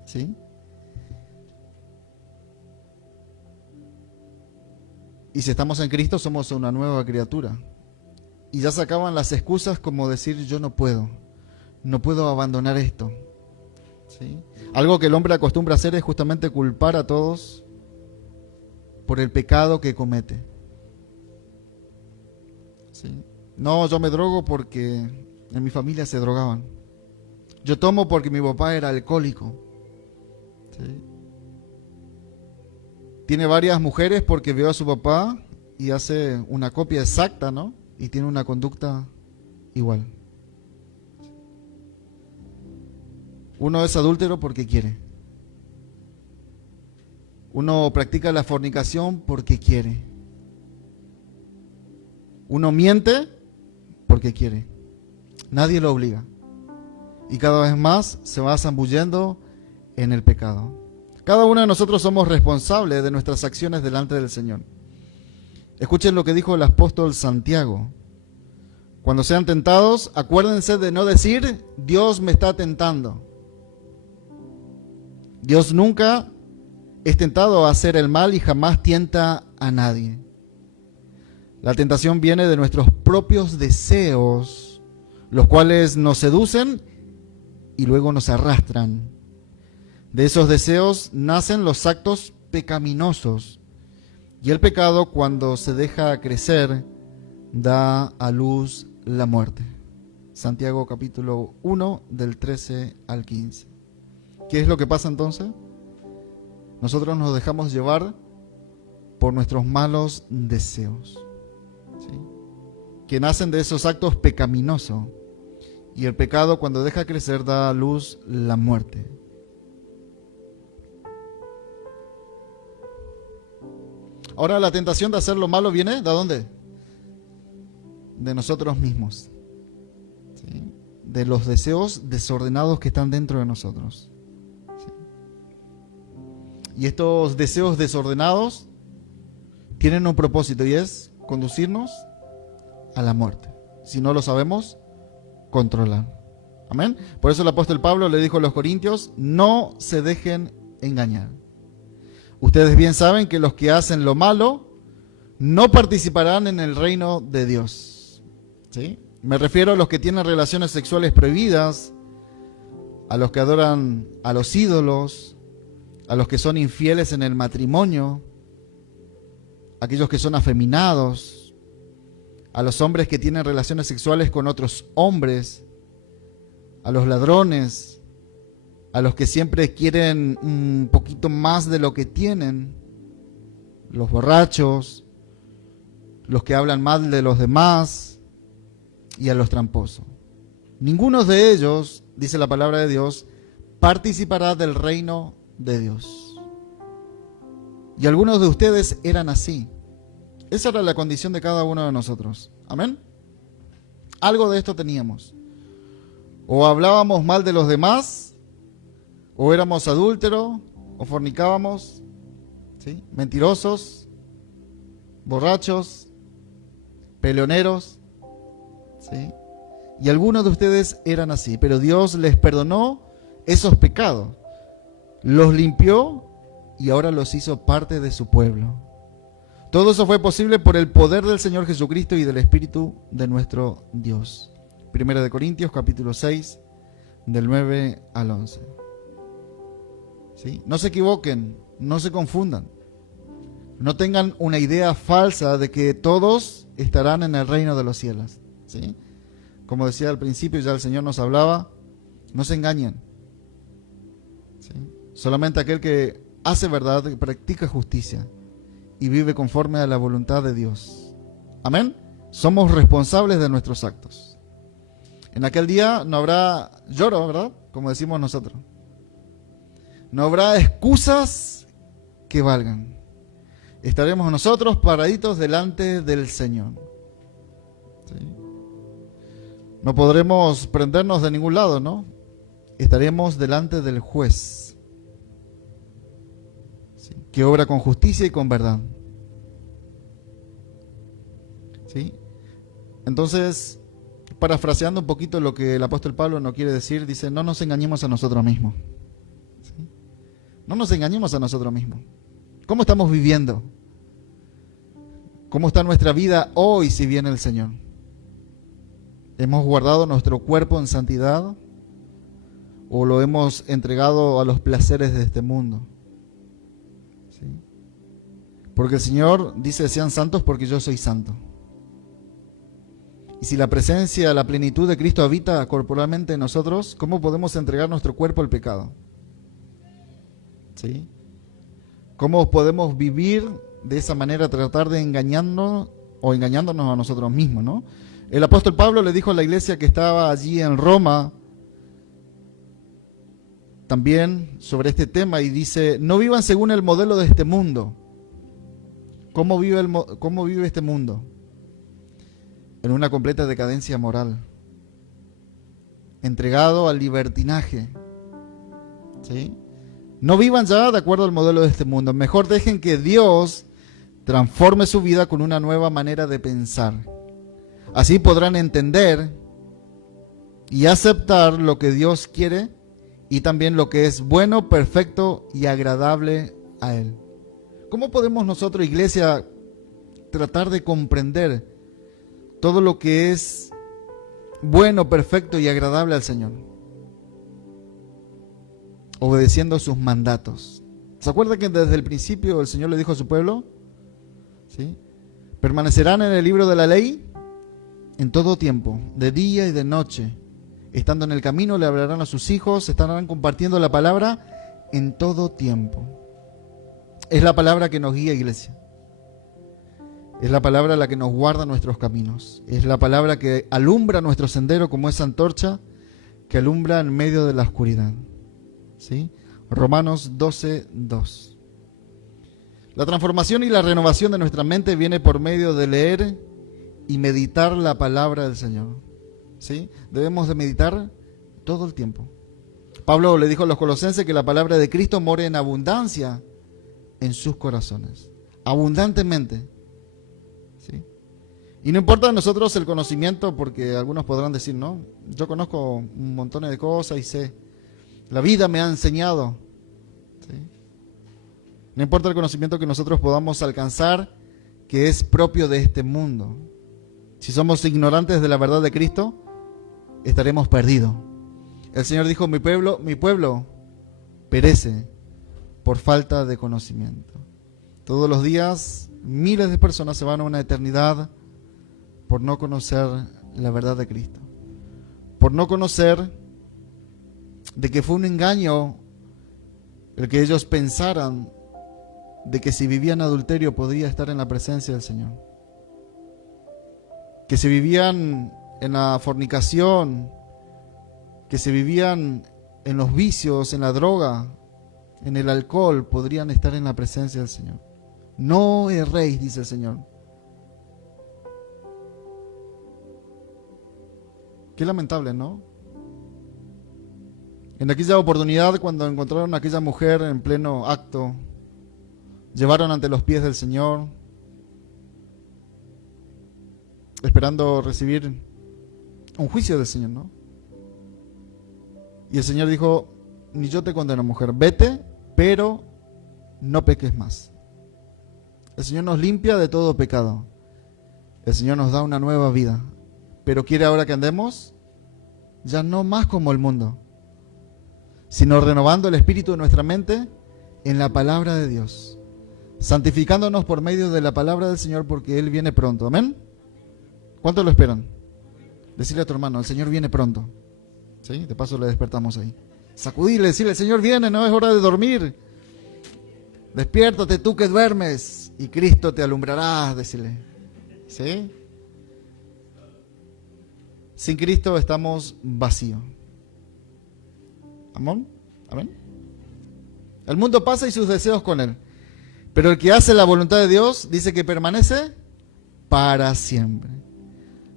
¿Sí? Y si estamos en Cristo somos una nueva criatura. Y ya se acaban las excusas como decir yo no puedo abandonar esto. ¿Sí? Algo que el hombre acostumbra a hacer es justamente culpar a todos por el pecado que comete. ¿Sí? No, yo me drogo porque en mi familia se drogaban. Yo tomo porque mi papá era alcohólico. ¿Sí? Tiene varias mujeres porque vio a su papá y hace una copia exacta, ¿no? Y tiene una conducta igual. Uno es adúltero porque quiere. Uno practica la fornicación porque quiere. Uno miente porque quiere. Nadie lo obliga. Y cada vez más se va zambullendo en el pecado. Cada uno de nosotros somos responsables de nuestras acciones delante del Señor. Escuchen lo que dijo el apóstol Santiago. Cuando sean tentados, acuérdense de no decir, Dios me está tentando. Dios nunca es tentado a hacer el mal y jamás tienta a nadie. La tentación viene de nuestros propios deseos, los cuales nos seducen y luego nos arrastran. De esos deseos nacen los actos pecaminosos. Y el pecado, cuando se deja crecer, da a luz la muerte. Santiago capítulo 1 del 13 al 15. ¿Qué es lo que pasa entonces? Nosotros nos dejamos llevar por nuestros malos deseos, ¿sí?, que nacen de esos actos pecaminosos. Y el pecado, cuando deja crecer, da a luz la muerte. Ahora, la tentación de hacer lo malo viene ¿de dónde? De nosotros mismos, ¿sí?, de los deseos desordenados que están dentro de nosotros, ¿sí? Y estos deseos desordenados tienen un propósito, y es conducirnos a la muerte, si no lo sabemos controlar. Amén. Por eso el apóstol Pablo le dijo a los corintios: no se dejen engañar. Ustedes bien saben que los que hacen lo malo no participarán en el reino de Dios, ¿sí? Me refiero a los que tienen relaciones sexuales prohibidas, a los que adoran a los ídolos, a los que son infieles en el matrimonio, aquellos que son afeminados, a los hombres que tienen relaciones sexuales con otros hombres, a los ladrones, a los que siempre quieren un poquito más de lo que tienen, los borrachos, los que hablan mal de los demás, y a los tramposos. Ninguno de ellos, dice la palabra de Dios, participará del reino de Dios. Y algunos de ustedes eran así. Esa era la condición de cada uno de nosotros. Amén. Algo de esto teníamos. O hablábamos mal de los demás, o éramos adúlteros, o fornicábamos, ¿sí?, mentirosos, borrachos, peleoneros, ¿sí? Y algunos de ustedes eran así, pero Dios les perdonó esos pecados, los limpió y ahora los hizo parte de su pueblo. Todo eso fue posible por el poder del Señor Jesucristo y del Espíritu de nuestro Dios. Primera de Corintios capítulo 6 del 9 al 11. ¿Sí? No se equivoquen, no se confundan. No tengan una idea falsa de que todos estarán en el reino de los cielos, ¿sí? Como decía al principio, ya el Señor nos hablaba, no se engañen, ¿sí? Solamente aquel que hace verdad, que practica justicia y vive conforme a la voluntad de Dios. Amén. Somos responsables de nuestros actos. En aquel día no habrá lloro, ¿verdad? Como decimos nosotros. No habrá excusas que valgan. Estaremos nosotros paraditos delante del Señor, ¿sí? No podremos prendernos de ningún lado, ¿no? Estaremos delante del juez, ¿sí?, que obra con justicia y con verdad, ¿sí? Entonces, parafraseando un poquito lo que el apóstol Pablo nos quiere decir, dice: no nos engañemos a nosotros mismos, ¿sí? No nos engañemos a nosotros mismos. ¿Cómo estamos viviendo? ¿Cómo está nuestra vida hoy si viene el Señor? ¿Hemos guardado nuestro cuerpo en santidad o lo hemos entregado a los placeres de este mundo? ¿Sí? Porque el Señor dice: sean santos porque yo soy santo. Y si la presencia, la plenitud de Cristo habita corporalmente en nosotros, ¿cómo podemos entregar nuestro cuerpo al pecado? ¿Sí? ¿Cómo podemos vivir de esa manera, tratar de engañarnos o engañándonos a nosotros mismos, ¿no? El apóstol Pablo le dijo a la iglesia que estaba allí en Roma también sobre este tema y dice: no vivan según el modelo de este mundo. ¿Cómo vive este mundo? En una completa decadencia moral, entregado al libertinaje, ¿sí? No vivan ya de acuerdo al modelo de este mundo. Mejor dejen que Dios transforme su vida con una nueva manera de pensar. Así podrán entender y aceptar lo que Dios quiere y también lo que es bueno, perfecto y agradable a Él. ¿Cómo podemos nosotros, iglesia, tratar de comprender todo lo que es bueno, perfecto y agradable al Señor? Obedeciendo sus mandatos. ¿Se acuerda que desde el principio el Señor le dijo a su pueblo? ¿Sí? ¿Permanecerán en el libro de la ley en todo tiempo, de día y de noche. Estando en el camino le hablarán a sus hijos, estarán compartiendo la palabra en todo tiempo. Es la palabra que nos guía, iglesia. Es la palabra la que nos guarda nuestros caminos. Es la palabra que alumbra nuestro sendero como esa antorcha que alumbra en medio de la oscuridad. ¿Sí? Romanos 12:2. La transformación y la renovación de nuestra mente viene por medio de leer y meditar la palabra del Señor. ¿Sí? Debemos de meditar todo el tiempo. Pablo le dijo a los colosenses que la palabra de Cristo more en abundancia en sus corazones. Abundantemente. ¿Sí? Y no importa a nosotros el conocimiento, porque algunos podrán decir, no, yo conozco un montón de cosas y sé. La vida me ha enseñado. ¿Sí? No importa el conocimiento que nosotros podamos alcanzar, que es propio de este mundo. Si somos ignorantes de la verdad de Cristo, estaremos perdidos. El Señor dijo, mi pueblo perece por falta de conocimiento. Todos los días miles de personas se van a una eternidad por no conocer la verdad de Cristo. Por no conocer de que fue un engaño el que ellos pensaran de que si vivían adulterio podría estar en la presencia del Señor. Que si vivían en la fornicación, que si vivían en los vicios, en la droga, en el alcohol, podrían estar en la presencia del Señor. No erréis, dice el Señor. Qué lamentable, ¿no? En aquella oportunidad, cuando encontraron a aquella mujer en pleno acto, llevaron ante los pies del Señor, esperando recibir un juicio del Señor, ¿no? Y el Señor dijo, ni yo te condeno, mujer, vete, pero no peques más. El Señor nos limpia de todo pecado. El Señor nos da una nueva vida, pero quiere ahora que andemos ya no más como el mundo, sino renovando el espíritu de nuestra mente en la palabra de Dios, santificándonos por medio de la palabra del Señor, porque Él viene pronto. ¿Amén? ¿Cuántos lo esperan? Decirle a tu hermano, el Señor viene pronto. ¿Sí? De paso le despertamos ahí. Sacudirle, decirle, el Señor viene, no es hora de dormir. Despiértate tú que duermes y Cristo te alumbrará, decirle. ¿Sí? Sin Cristo estamos vacíos. ¿Amén? ¿Amén? El mundo pasa y sus deseos con él. Pero el que hace la voluntad de Dios dice que permanece para siempre.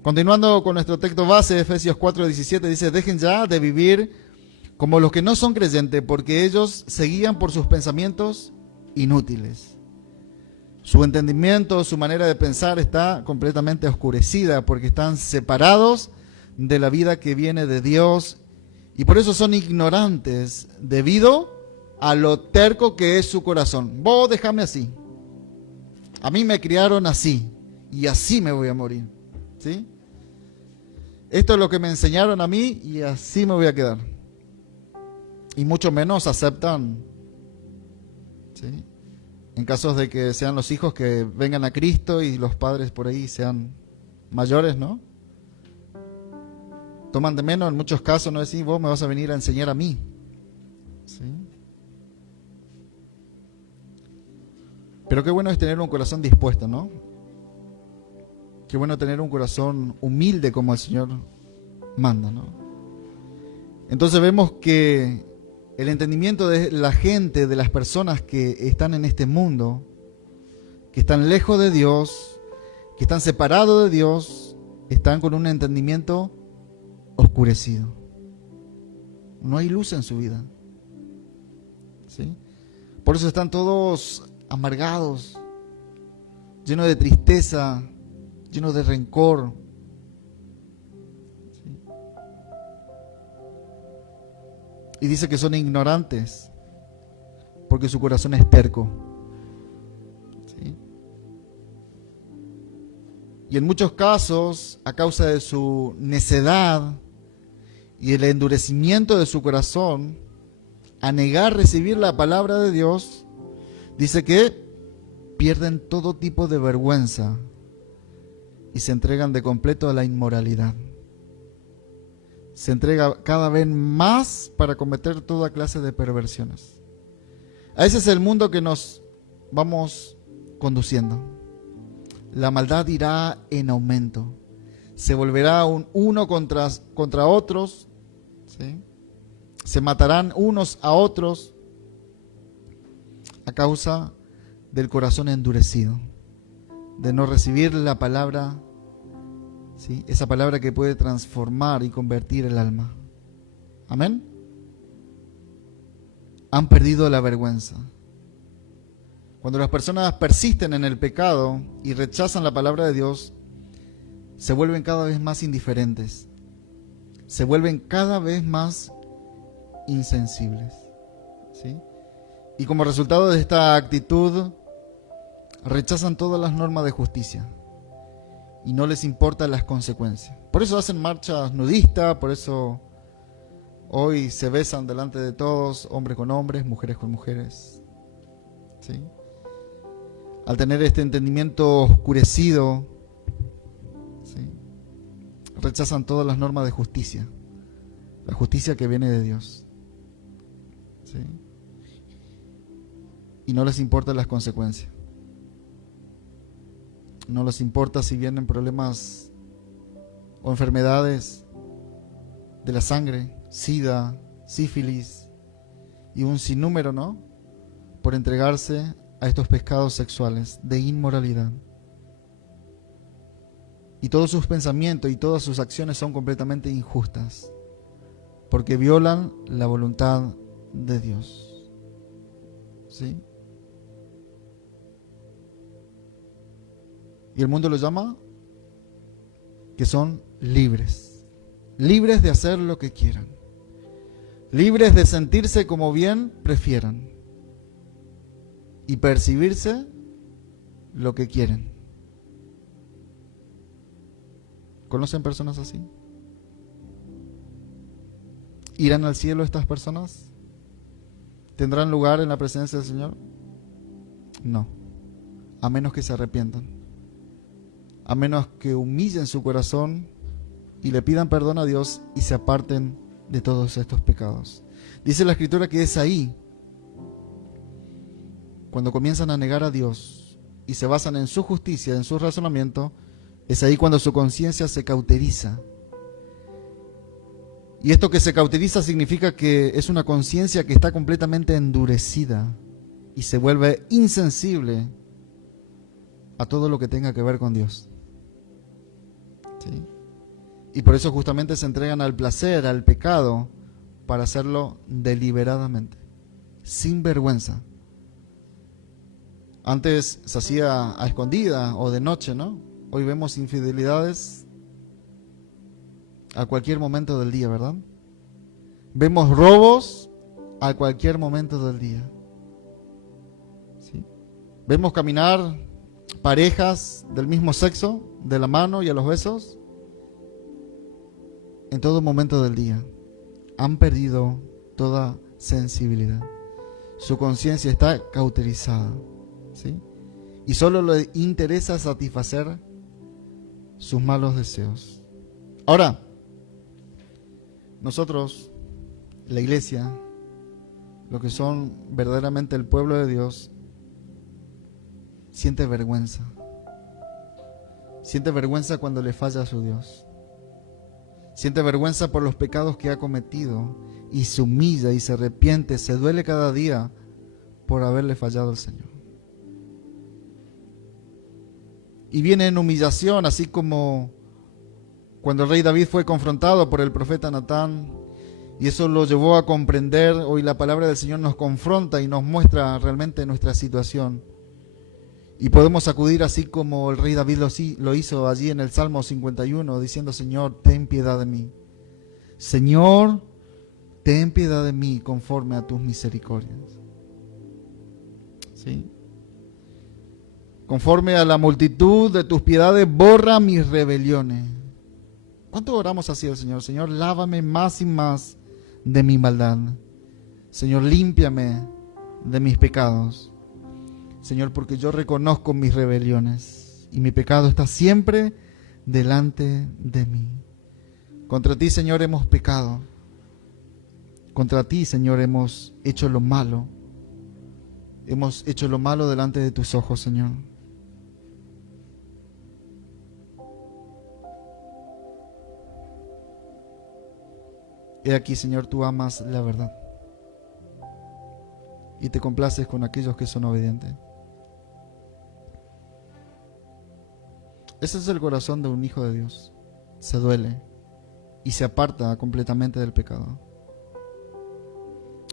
Continuando con nuestro texto base, Efesios 4:17, dice, dejen ya de vivir como los que no son creyentes, porque ellos se guían por sus pensamientos inútiles. Su entendimiento, su manera de pensar está completamente oscurecida, porque están separados de la vida que viene de Dios, y por eso son ignorantes debido a lo terco que es su corazón. Vos déjame así. A mí me criaron así, y así me voy a morir. ¿Sí? Esto es lo que me enseñaron a mí y así me voy a quedar. Y mucho menos aceptan, ¿sí?, en casos de que sean los hijos que vengan a Cristo y los padres por ahí sean mayores, ¿no? Toman de menos en muchos casos, no decir, vos me vas a venir a enseñar a mí. ¿Sí? Pero qué bueno es tener un corazón dispuesto, ¿no? Qué bueno tener un corazón humilde como el Señor manda, ¿no? Entonces vemos que el entendimiento de la gente, de las personas que están en este mundo, que están lejos de Dios, que están separados de Dios, están con un entendimiento oscurecido. No hay luz en su vida. ¿Sí? Por eso están todos amargados, llenos de tristeza, llenos de rencor. ¿Sí? Y dice que son ignorantes porque su corazón es terco. ¿Sí? Y en muchos casos, a causa de su necedad y el endurecimiento de su corazón, a negar recibir la palabra de Dios, dice que pierden todo tipo de vergüenza y se entregan de completo a la inmoralidad. Se entrega cada vez más para cometer toda clase de perversiones. A ese es el mundo que nos vamos conduciendo. La maldad irá en aumento. Se volverá uno contra otros, ¿sí? Se matarán unos a otros a causa del corazón endurecido, de no recibir la palabra, ¿sí? Esa palabra que puede transformar y convertir el alma. Amén. Han perdido la vergüenza. Cuando las personas persisten en el pecado y rechazan la palabra de Dios, se vuelven cada vez más indiferentes, se vuelven cada vez más insensibles, ¿sí? Y como resultado de esta actitud, rechazan todas las normas de justicia y no les importan las consecuencias. Por eso hacen marchas nudistas, por eso hoy se besan delante de todos, hombres con hombres, mujeres con mujeres, ¿sí? Al tener este entendimiento oscurecido, ¿sí?, rechazan todas las normas de justicia, la justicia que viene de Dios, ¿sí? Y no les importan las consecuencias. No les importa si vienen problemas o enfermedades de la sangre, sida, sífilis y un sinnúmero, ¿no?, por entregarse a estos pecados sexuales de inmoralidad. Y todos sus pensamientos y todas sus acciones son completamente injustas, porque violan la voluntad de Dios, ¿sí? Y el mundo lo llama que son libres, libres de hacer lo que quieran, libres de sentirse como bien prefieran y percibirse lo que quieren. ¿Conocen personas así? ¿Irán al cielo estas personas? ¿Tendrán lugar en la presencia del Señor? No, a menos que se arrepientan, a menos que humillen su corazón y le pidan perdón a Dios y se aparten de todos estos pecados. Dice la Escritura que es ahí, cuando comienzan a negar a Dios y se basan en su justicia, en su razonamiento, es ahí cuando su conciencia se cauteriza. Y esto que se cauteriza significa que es una conciencia que está completamente endurecida y se vuelve insensible a todo lo que tenga que ver con Dios, ¿sí? Y por eso justamente se entregan al placer, al pecado, para hacerlo deliberadamente, sin vergüenza. Antes se hacía a escondida o de noche, ¿no? Hoy vemos infidelidades a cualquier momento del día, ¿verdad? Vemos robos a cualquier momento del día, ¿sí? Vemos caminar parejas del mismo sexo, de la mano y a los besos, en todo momento del día. Han perdido toda sensibilidad. Su conciencia está cauterizada, ¿sí? Y solo le interesa satisfacer sus malos deseos. Ahora, nosotros, la iglesia, lo que son verdaderamente el pueblo de Dios, siente vergüenza. Siente vergüenza cuando le falla a su Dios. Siente vergüenza por los pecados que ha cometido y se humilla y se arrepiente, se duele cada día por haberle fallado al Señor. Y viene en humillación, así como cuando el rey David fue confrontado por el profeta Natán, y eso lo llevó a comprender. Hoy la palabra del Señor nos confronta y nos muestra realmente nuestra situación. Y podemos acudir así como el rey David lo hizo allí en el Salmo 51, diciendo: Señor, ten piedad de mí. Señor, ten piedad de mí conforme a tus misericordias. ¿Sí? Conforme a la multitud de tus piedades, borra mis rebeliones. ¿Cuánto oramos así al Señor? Señor, lávame más y más de mi maldad. Señor, límpiame de mis pecados. Señor, porque yo reconozco mis rebeliones y mi pecado está siempre delante de mí. Contra ti, Señor, hemos pecado. Contra ti, Señor, hemos hecho lo malo. Hemos hecho lo malo delante de tus ojos, Señor. He aquí, Señor, tú amas la verdad y te complaces con aquellos que son obedientes. Ese es el corazón de un hijo de Dios. Se duele y se aparta completamente del pecado.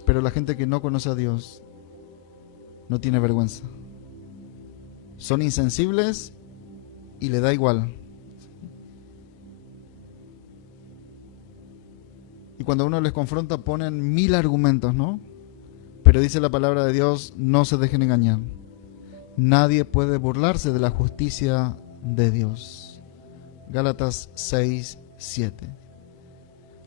Pero la gente que no conoce a Dios no tiene vergüenza. Son insensibles y le da igual. Y cuando uno les confronta ponen 1000 argumentos, ¿no? Pero dice la palabra de Dios, no se dejen engañar. Nadie puede burlarse de la justicia de Dios. Gálatas 6:7.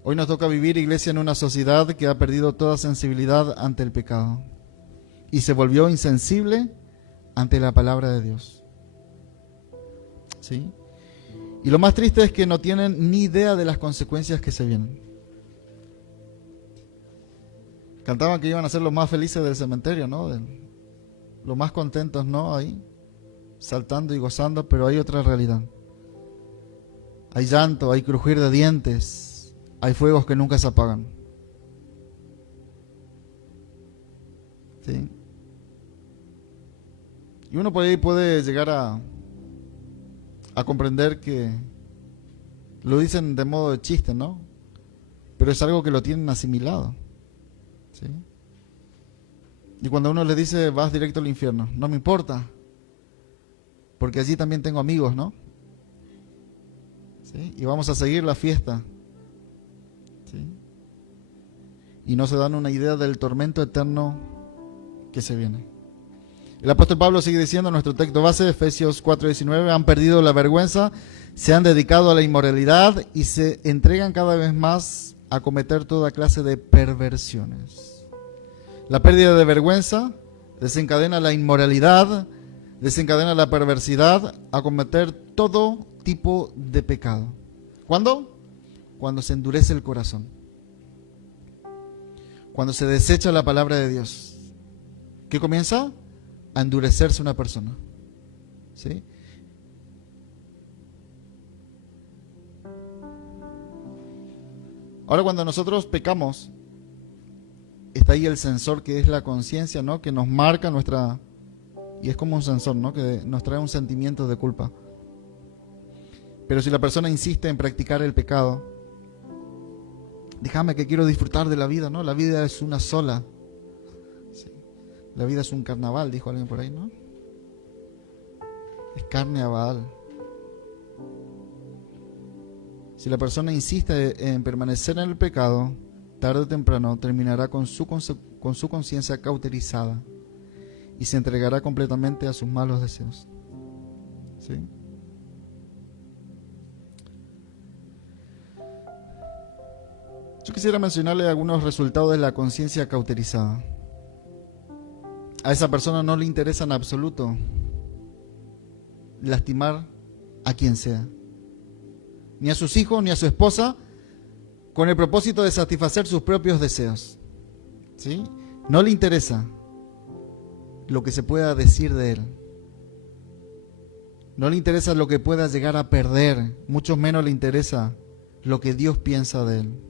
Hoy nos toca vivir, iglesia, en una sociedad que ha perdido toda sensibilidad ante el pecado y se volvió insensible ante la palabra de Dios. ¿Sí? Y lo más triste es que no tienen ni idea de las consecuencias que se vienen. Cantaban que iban a ser los más felices del cementerio, ¿no? Los más contentos, ¿no? Ahí, saltando y gozando, pero hay otra realidad. Hay llanto, hay crujir de dientes, hay fuegos que nunca se apagan. ¿Sí? Y uno por ahí puede llegar a comprender que lo dicen de modo de chiste, ¿no? Pero es algo que lo tienen asimilado. ¿Sí? Y cuando uno le dice, vas directo al infierno, no me importa, porque allí también tengo amigos, ¿no? ¿Sí? Y vamos a seguir la fiesta. ¿Sí? Y no se dan una idea del tormento eterno que se viene. El apóstol Pablo sigue diciendo en nuestro texto base, Efesios 4:19, han perdido la vergüenza, se han dedicado a la inmoralidad y se entregan cada vez más a cometer toda clase de perversiones. La pérdida de vergüenza desencadena la inmoralidad, desencadena la perversidad, a cometer todo tipo de pecado. ¿Cuándo? Cuando se endurece el corazón. Cuando se desecha la palabra de Dios. ¿Qué comienza? A endurecerse una persona. ¿Sí? Ahora, cuando nosotros pecamos, está ahí el sensor que es la conciencia, ¿no? Que nos marca nuestra... Y es como un sensor, ¿no? Que nos trae un sentimiento de culpa. Pero si la persona insiste en practicar el pecado, déjame que quiero disfrutar de la vida, ¿no? La vida es una sola. Sí. La vida es un carnaval, dijo alguien por ahí, ¿no? Es carnaval. Si la persona insiste en permanecer en el pecado, tarde o temprano terminará con su conciencia cauterizada y se entregará completamente a sus malos deseos. ¿Sí? Yo quisiera mencionarle algunos resultados de la conciencia cauterizada. A esa persona no le interesa en absoluto lastimar a quien sea, ni a sus hijos, ni a su esposa, con el propósito de satisfacer sus propios deseos. ¿Sí? No le interesa lo que se pueda decir de él. No le interesa lo que pueda llegar a perder, mucho menos le interesa lo que Dios piensa de él.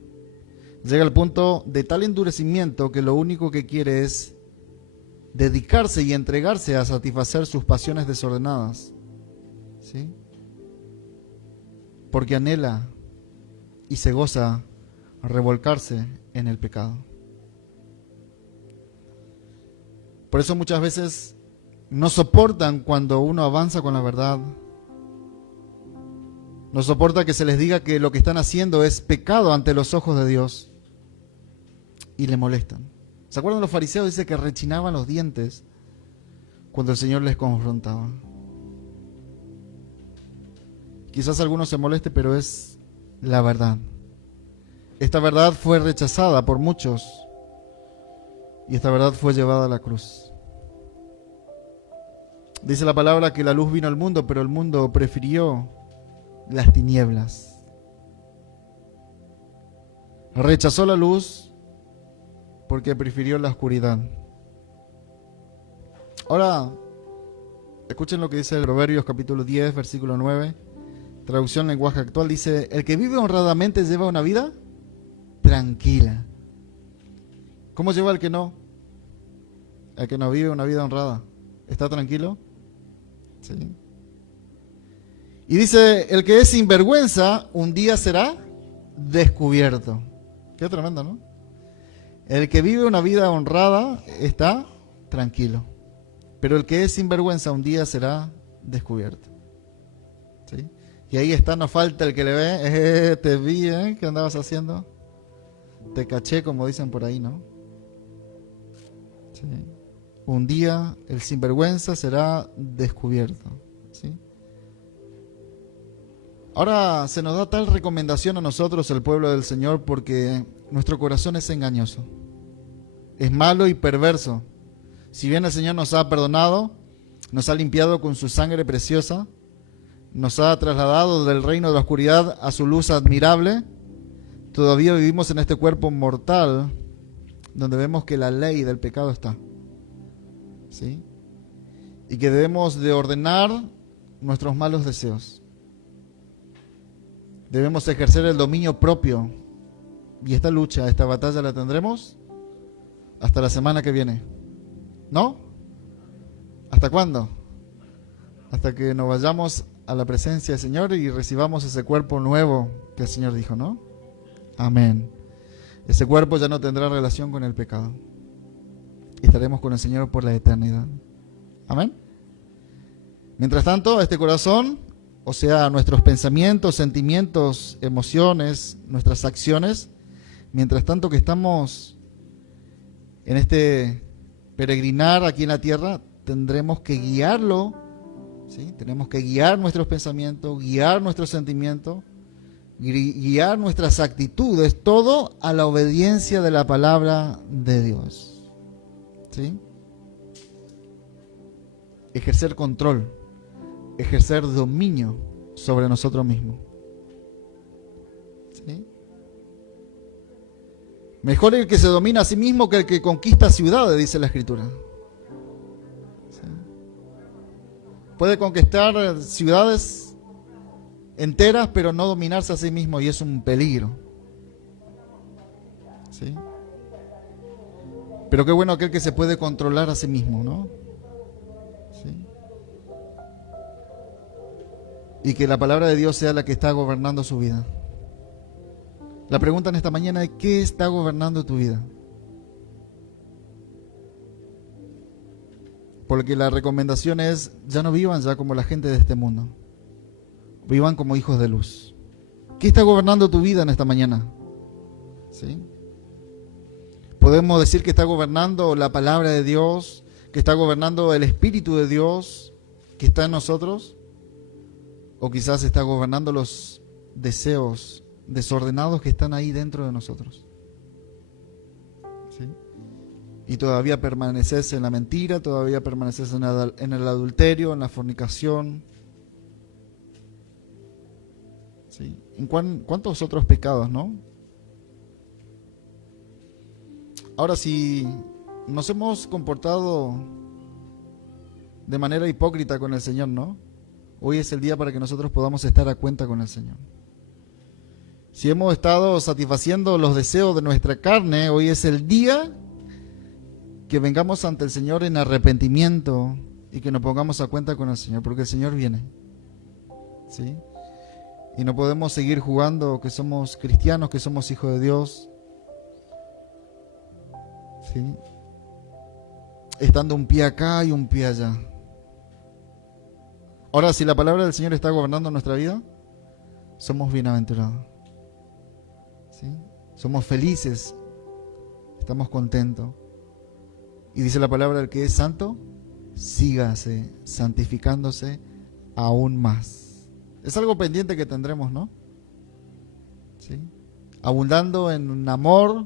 Llega al punto de tal endurecimiento que lo único que quiere es dedicarse y entregarse a satisfacer sus pasiones desordenadas. ¿Sí? Porque anhela y se goza a revolcarse en el pecado. Por eso muchas veces no soportan cuando uno avanza con la verdad. No soporta que se les diga que lo que están haciendo es pecado ante los ojos de Dios. Y le molestan. ¿Se acuerdan los fariseos? Dice que rechinaban los dientes cuando el Señor les confrontaba. Quizás alguno se moleste, pero es la verdad. Esta verdad fue rechazada por muchos y esta verdad fue llevada a la cruz. Dice la palabra que la luz vino al mundo, pero el mundo prefirió las tinieblas. Rechazó la luz porque prefirió la oscuridad. Ahora, escuchen lo que dice el Proverbios capítulo 10, versículo 9. Traducción lenguaje actual, dice: el que vive honradamente lleva una vida tranquila. ¿Cómo lleva el que no? El que no vive una vida honrada. ¿Está tranquilo? Sí. Y dice: el que es sinvergüenza, un día será descubierto. Qué tremendo, ¿no? El que vive una vida honrada está tranquilo. Pero el que es sinvergüenza, un día será descubierto. ¿Sí? Y ahí está, no falta el que le ve: te vi, ¿qué andabas haciendo? Te caché, como dicen por ahí, ¿no? Sí. Un día el sinvergüenza será descubierto. ¿Sí? Ahora se nos da tal recomendación a nosotros, el pueblo del Señor, porque nuestro corazón es engañoso, es malo y perverso. Si bien el Señor nos ha perdonado, nos ha limpiado con su sangre preciosa, nos ha trasladado del reino de la oscuridad a su luz admirable, todavía vivimos en este cuerpo mortal donde vemos que la ley del pecado está. ¿Sí? Y que debemos de ordenar nuestros malos deseos. Debemos ejercer el dominio propio. Y esta lucha, esta batalla la tendremos hasta la semana que viene. ¿No? ¿Hasta cuándo? Hasta que nos vayamos a la presencia del Señor y recibamos ese cuerpo nuevo que el Señor dijo, ¿no? Amén. Ese cuerpo ya no tendrá relación con el pecado. Y estaremos con el Señor por la eternidad. Amén. Mientras tanto, este corazón, o sea, nuestros pensamientos, sentimientos, emociones, nuestras acciones, mientras tanto que estamos en este peregrinar aquí en la tierra, tendremos que guiarlo, ¿sí? Tenemos que guiar nuestros pensamientos, guiar nuestros sentimientos, guiar nuestras actitudes, todo a la obediencia de la palabra de Dios. ¿Sí? Ejercer control, ejercer dominio sobre nosotros mismos. ¿Sí? Mejor el que se domina a sí mismo que el que conquista ciudades, dice la Escritura. ¿Sí? Puede conquistar ciudades enteras, pero no dominarse a sí mismo, y es un peligro. ¿Sí? Pero qué bueno aquel que se puede controlar a sí mismo, ¿no? ¿Sí? Y que la palabra de Dios sea la que está gobernando su vida. La pregunta en esta mañana es: ¿qué está gobernando tu vida? Porque la recomendación es: ya no vivan ya como la gente de este mundo. Vivan como hijos de luz. ¿Qué está gobernando tu vida en esta mañana? ¿Sí? Podemos decir que está gobernando la palabra de Dios, que está gobernando el Espíritu de Dios que está en nosotros, o quizás está gobernando los deseos desordenados que están ahí dentro de nosotros. ¿Sí? Y todavía permaneces en la mentira, todavía permaneces en el adulterio, en la fornicación. ¿Sí? ¿En cuántos otros pecados, no? Ahora, si nos hemos comportado de manera hipócrita con el Señor, ¿no? Hoy es el día para que nosotros podamos estar a cuenta con el Señor. Si hemos estado satisfaciendo los deseos de nuestra carne, hoy es el día que vengamos ante el Señor en arrepentimiento y que nos pongamos a cuenta con el Señor, porque el Señor viene. ¿Sí? Y no podemos seguir jugando que somos cristianos, que somos hijos de Dios. ¿Sí? Estando un pie acá y un pie allá. Ahora, si la palabra del Señor está gobernando nuestra vida, somos bienaventurados. ¿Sí? Somos felices, estamos contentos. Y dice la palabra: el que es santo, sígase santificándose aún más. Es algo pendiente que tendremos, ¿no? ¿Sí? Abundando en amor,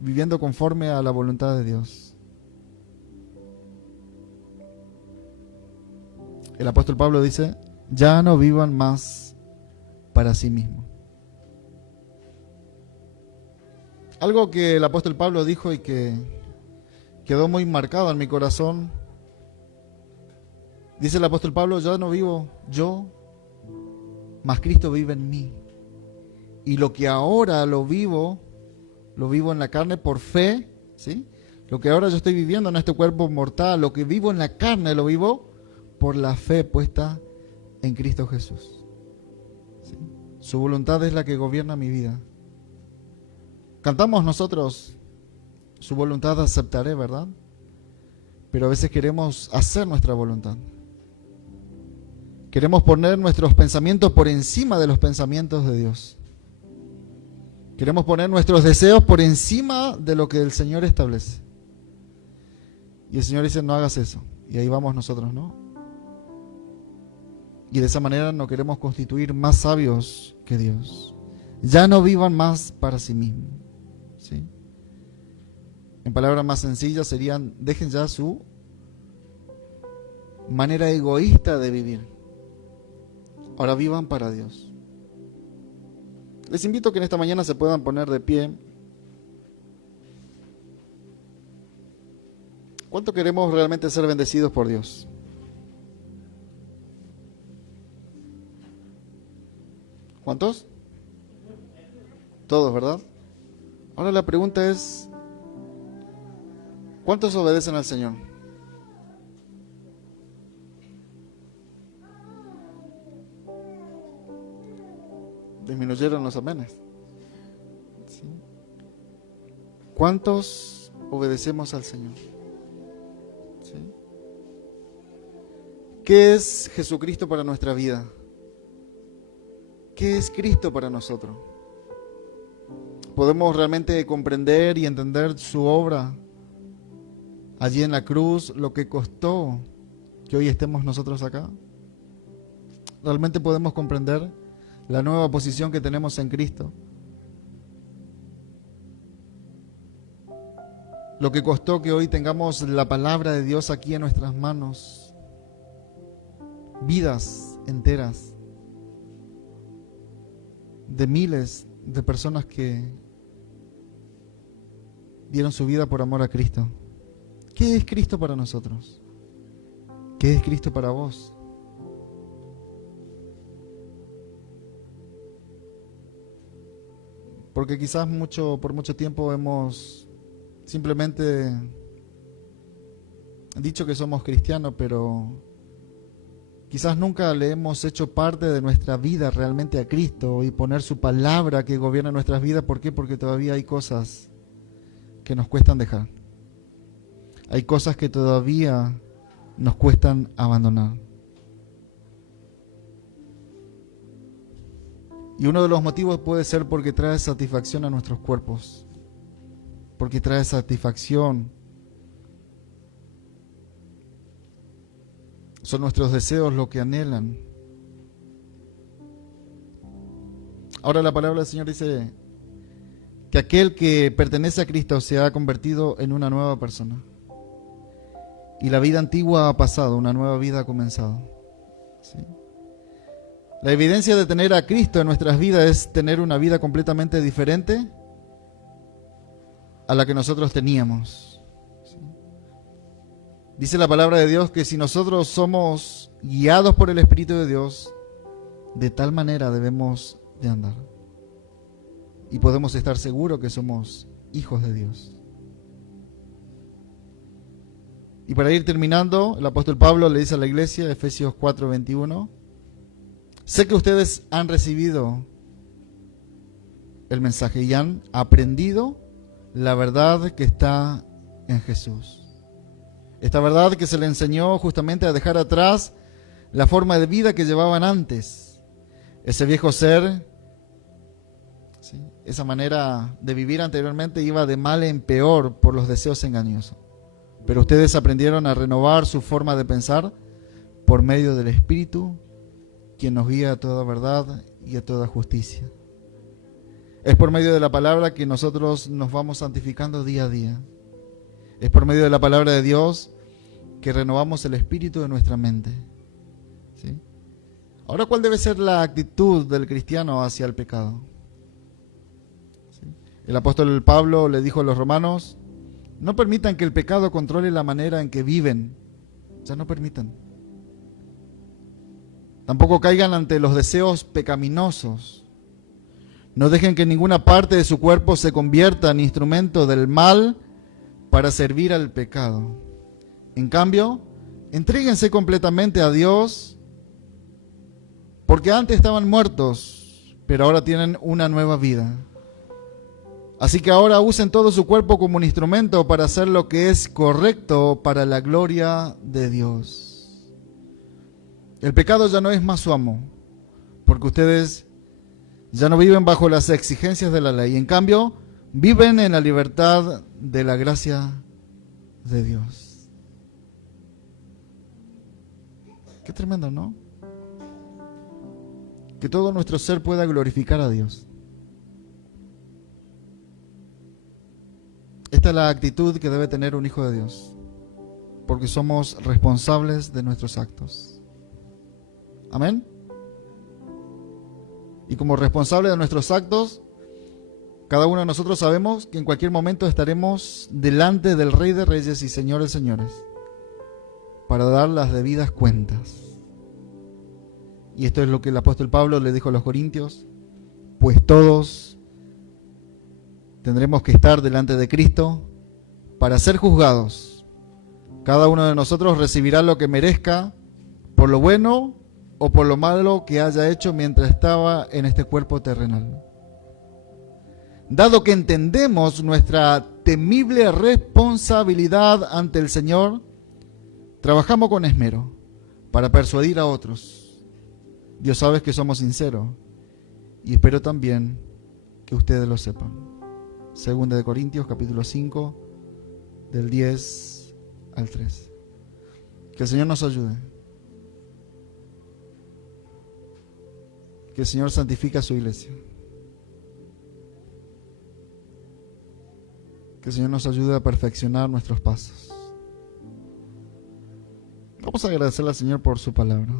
viviendo conforme a la voluntad de Dios. El apóstol Pablo dice: ya no vivan más para sí mismo. Algo que el apóstol Pablo dijo y que quedó muy marcado en mi corazón. Dice el apóstol Pablo: ya no vivo yo, mas Cristo vive en mí. Y lo que ahora lo vivo en la carne por fe, ¿sí? Lo que ahora yo estoy viviendo en este cuerpo mortal, lo que vivo en la carne, lo vivo por la fe puesta en Cristo Jesús. ¿Sí? Su voluntad es la que gobierna mi vida. Cantamos nosotros: su voluntad aceptaré, ¿verdad? Pero a veces queremos hacer nuestra voluntad. Queremos poner nuestros pensamientos por encima de los pensamientos de Dios. Queremos poner nuestros deseos por encima de lo que el Señor establece. Y el Señor dice: no hagas eso. Y ahí vamos nosotros, ¿no? Y de esa manera nos queremos constituir más sabios que Dios. Ya no vivan más para sí mismos, ¿sí? En palabras más sencillas serían: dejen ya su manera egoísta de vivir. Ahora vivan para Dios. Les invito a que en esta mañana se puedan poner de pie. ¿Cuánto queremos realmente ser bendecidos por Dios? ¿Cuántos? Todos, ¿verdad? Ahora la pregunta es: ¿cuántos obedecen al Señor? Disminuyeron los amenes. ¿Sí? ¿Cuántos obedecemos al Señor? ¿Sí? ¿Qué es Jesucristo para nuestra vida? ¿Qué es Cristo para nosotros? ¿Podemos realmente comprender y entender su obra allí en la cruz, lo que costó que hoy estemos nosotros acá? ¿Realmente podemos comprender la nueva posición que tenemos en Cristo? Lo que costó que hoy tengamos la palabra de Dios aquí en nuestras manos. Vidas enteras de miles de personas que dieron su vida por amor a Cristo. ¿Qué es Cristo para nosotros? ¿Qué es Cristo para vos? Porque quizás por mucho tiempo hemos simplemente dicho que somos cristianos, pero quizás nunca le hemos hecho parte de nuestra vida realmente a Cristo y poner su palabra que gobierna nuestras vidas. ¿Por qué? Porque todavía hay cosas que nos cuestan dejar. Hay cosas que todavía nos cuestan abandonar. Y uno de los motivos puede ser porque trae satisfacción a nuestros cuerpos, porque trae satisfacción. Son nuestros deseos lo que anhelan. Ahora la palabra del Señor dice que aquel que pertenece a Cristo se ha convertido en una nueva persona. Y la vida antigua ha pasado, una nueva vida ha comenzado. ¿Sí? La evidencia de tener a Cristo en nuestras vidas es tener una vida completamente diferente a la que nosotros teníamos. ¿Sí? Dice la palabra de Dios que si nosotros somos guiados por el Espíritu de Dios, de tal manera debemos de andar. Y podemos estar seguros que somos hijos de Dios. Y para ir terminando, el apóstol Pablo le dice a la iglesia, Efesios 4:21, sé que ustedes han recibido el mensaje y han aprendido la verdad que está en Jesús. Esta verdad que se le enseñó justamente a dejar atrás la forma de vida que llevaban antes. Ese viejo ser, ¿sí?, esa manera de vivir anteriormente iba de mal en peor por los deseos engañosos. Pero ustedes aprendieron a renovar su forma de pensar por medio del Espíritu, quien nos guía a toda verdad y a toda justicia. Es por medio de la palabra que nosotros nos vamos santificando día a día. Es por medio de la palabra de Dios que renovamos el espíritu de nuestra mente. ¿Sí? Ahora, ¿cuál debe ser la actitud del cristiano hacia el pecado? ¿Sí? El apóstol Pablo le dijo a los romanos: no permitan que el pecado controle la manera en que viven. Ya no permitan. Tampoco caigan ante los deseos pecaminosos. No dejen que ninguna parte de su cuerpo se convierta en instrumento del mal para servir al pecado. En cambio, entréguense completamente a Dios, porque antes estaban muertos, pero ahora tienen una nueva vida. Así que ahora usen todo su cuerpo como un instrumento para hacer lo que es correcto para la gloria de Dios. El pecado ya no es más su amo, porque ustedes ya no viven bajo las exigencias de la ley. En cambio, viven en la libertad de la gracia de Dios. Qué tremendo, ¿no? Que todo nuestro ser pueda glorificar a Dios. Esta es la actitud que debe tener un hijo de Dios, porque somos responsables de nuestros actos. Amén. Y como responsable de nuestros actos, cada uno de nosotros sabemos que en cualquier momento estaremos delante del Rey de Reyes y Señor de Señores para dar las debidas cuentas. Y esto es lo que el apóstol Pablo le dijo a los corintios: pues todos tendremos que estar delante de Cristo para ser juzgados. Cada uno de nosotros recibirá lo que merezca por lo bueno o por lo malo que haya hecho mientras estaba en este cuerpo terrenal. Dado que entendemos nuestra temible responsabilidad ante el Señor, trabajamos con esmero para persuadir a otros. Dios sabe que somos sinceros y espero también que ustedes lo sepan. Segunda de Corintios, capítulo 5, del 10 al 3. Que el Señor nos ayude. Que el Señor santifique a su iglesia. Que el Señor nos ayude a perfeccionar nuestros pasos. Vamos a agradecerle al Señor por su palabra.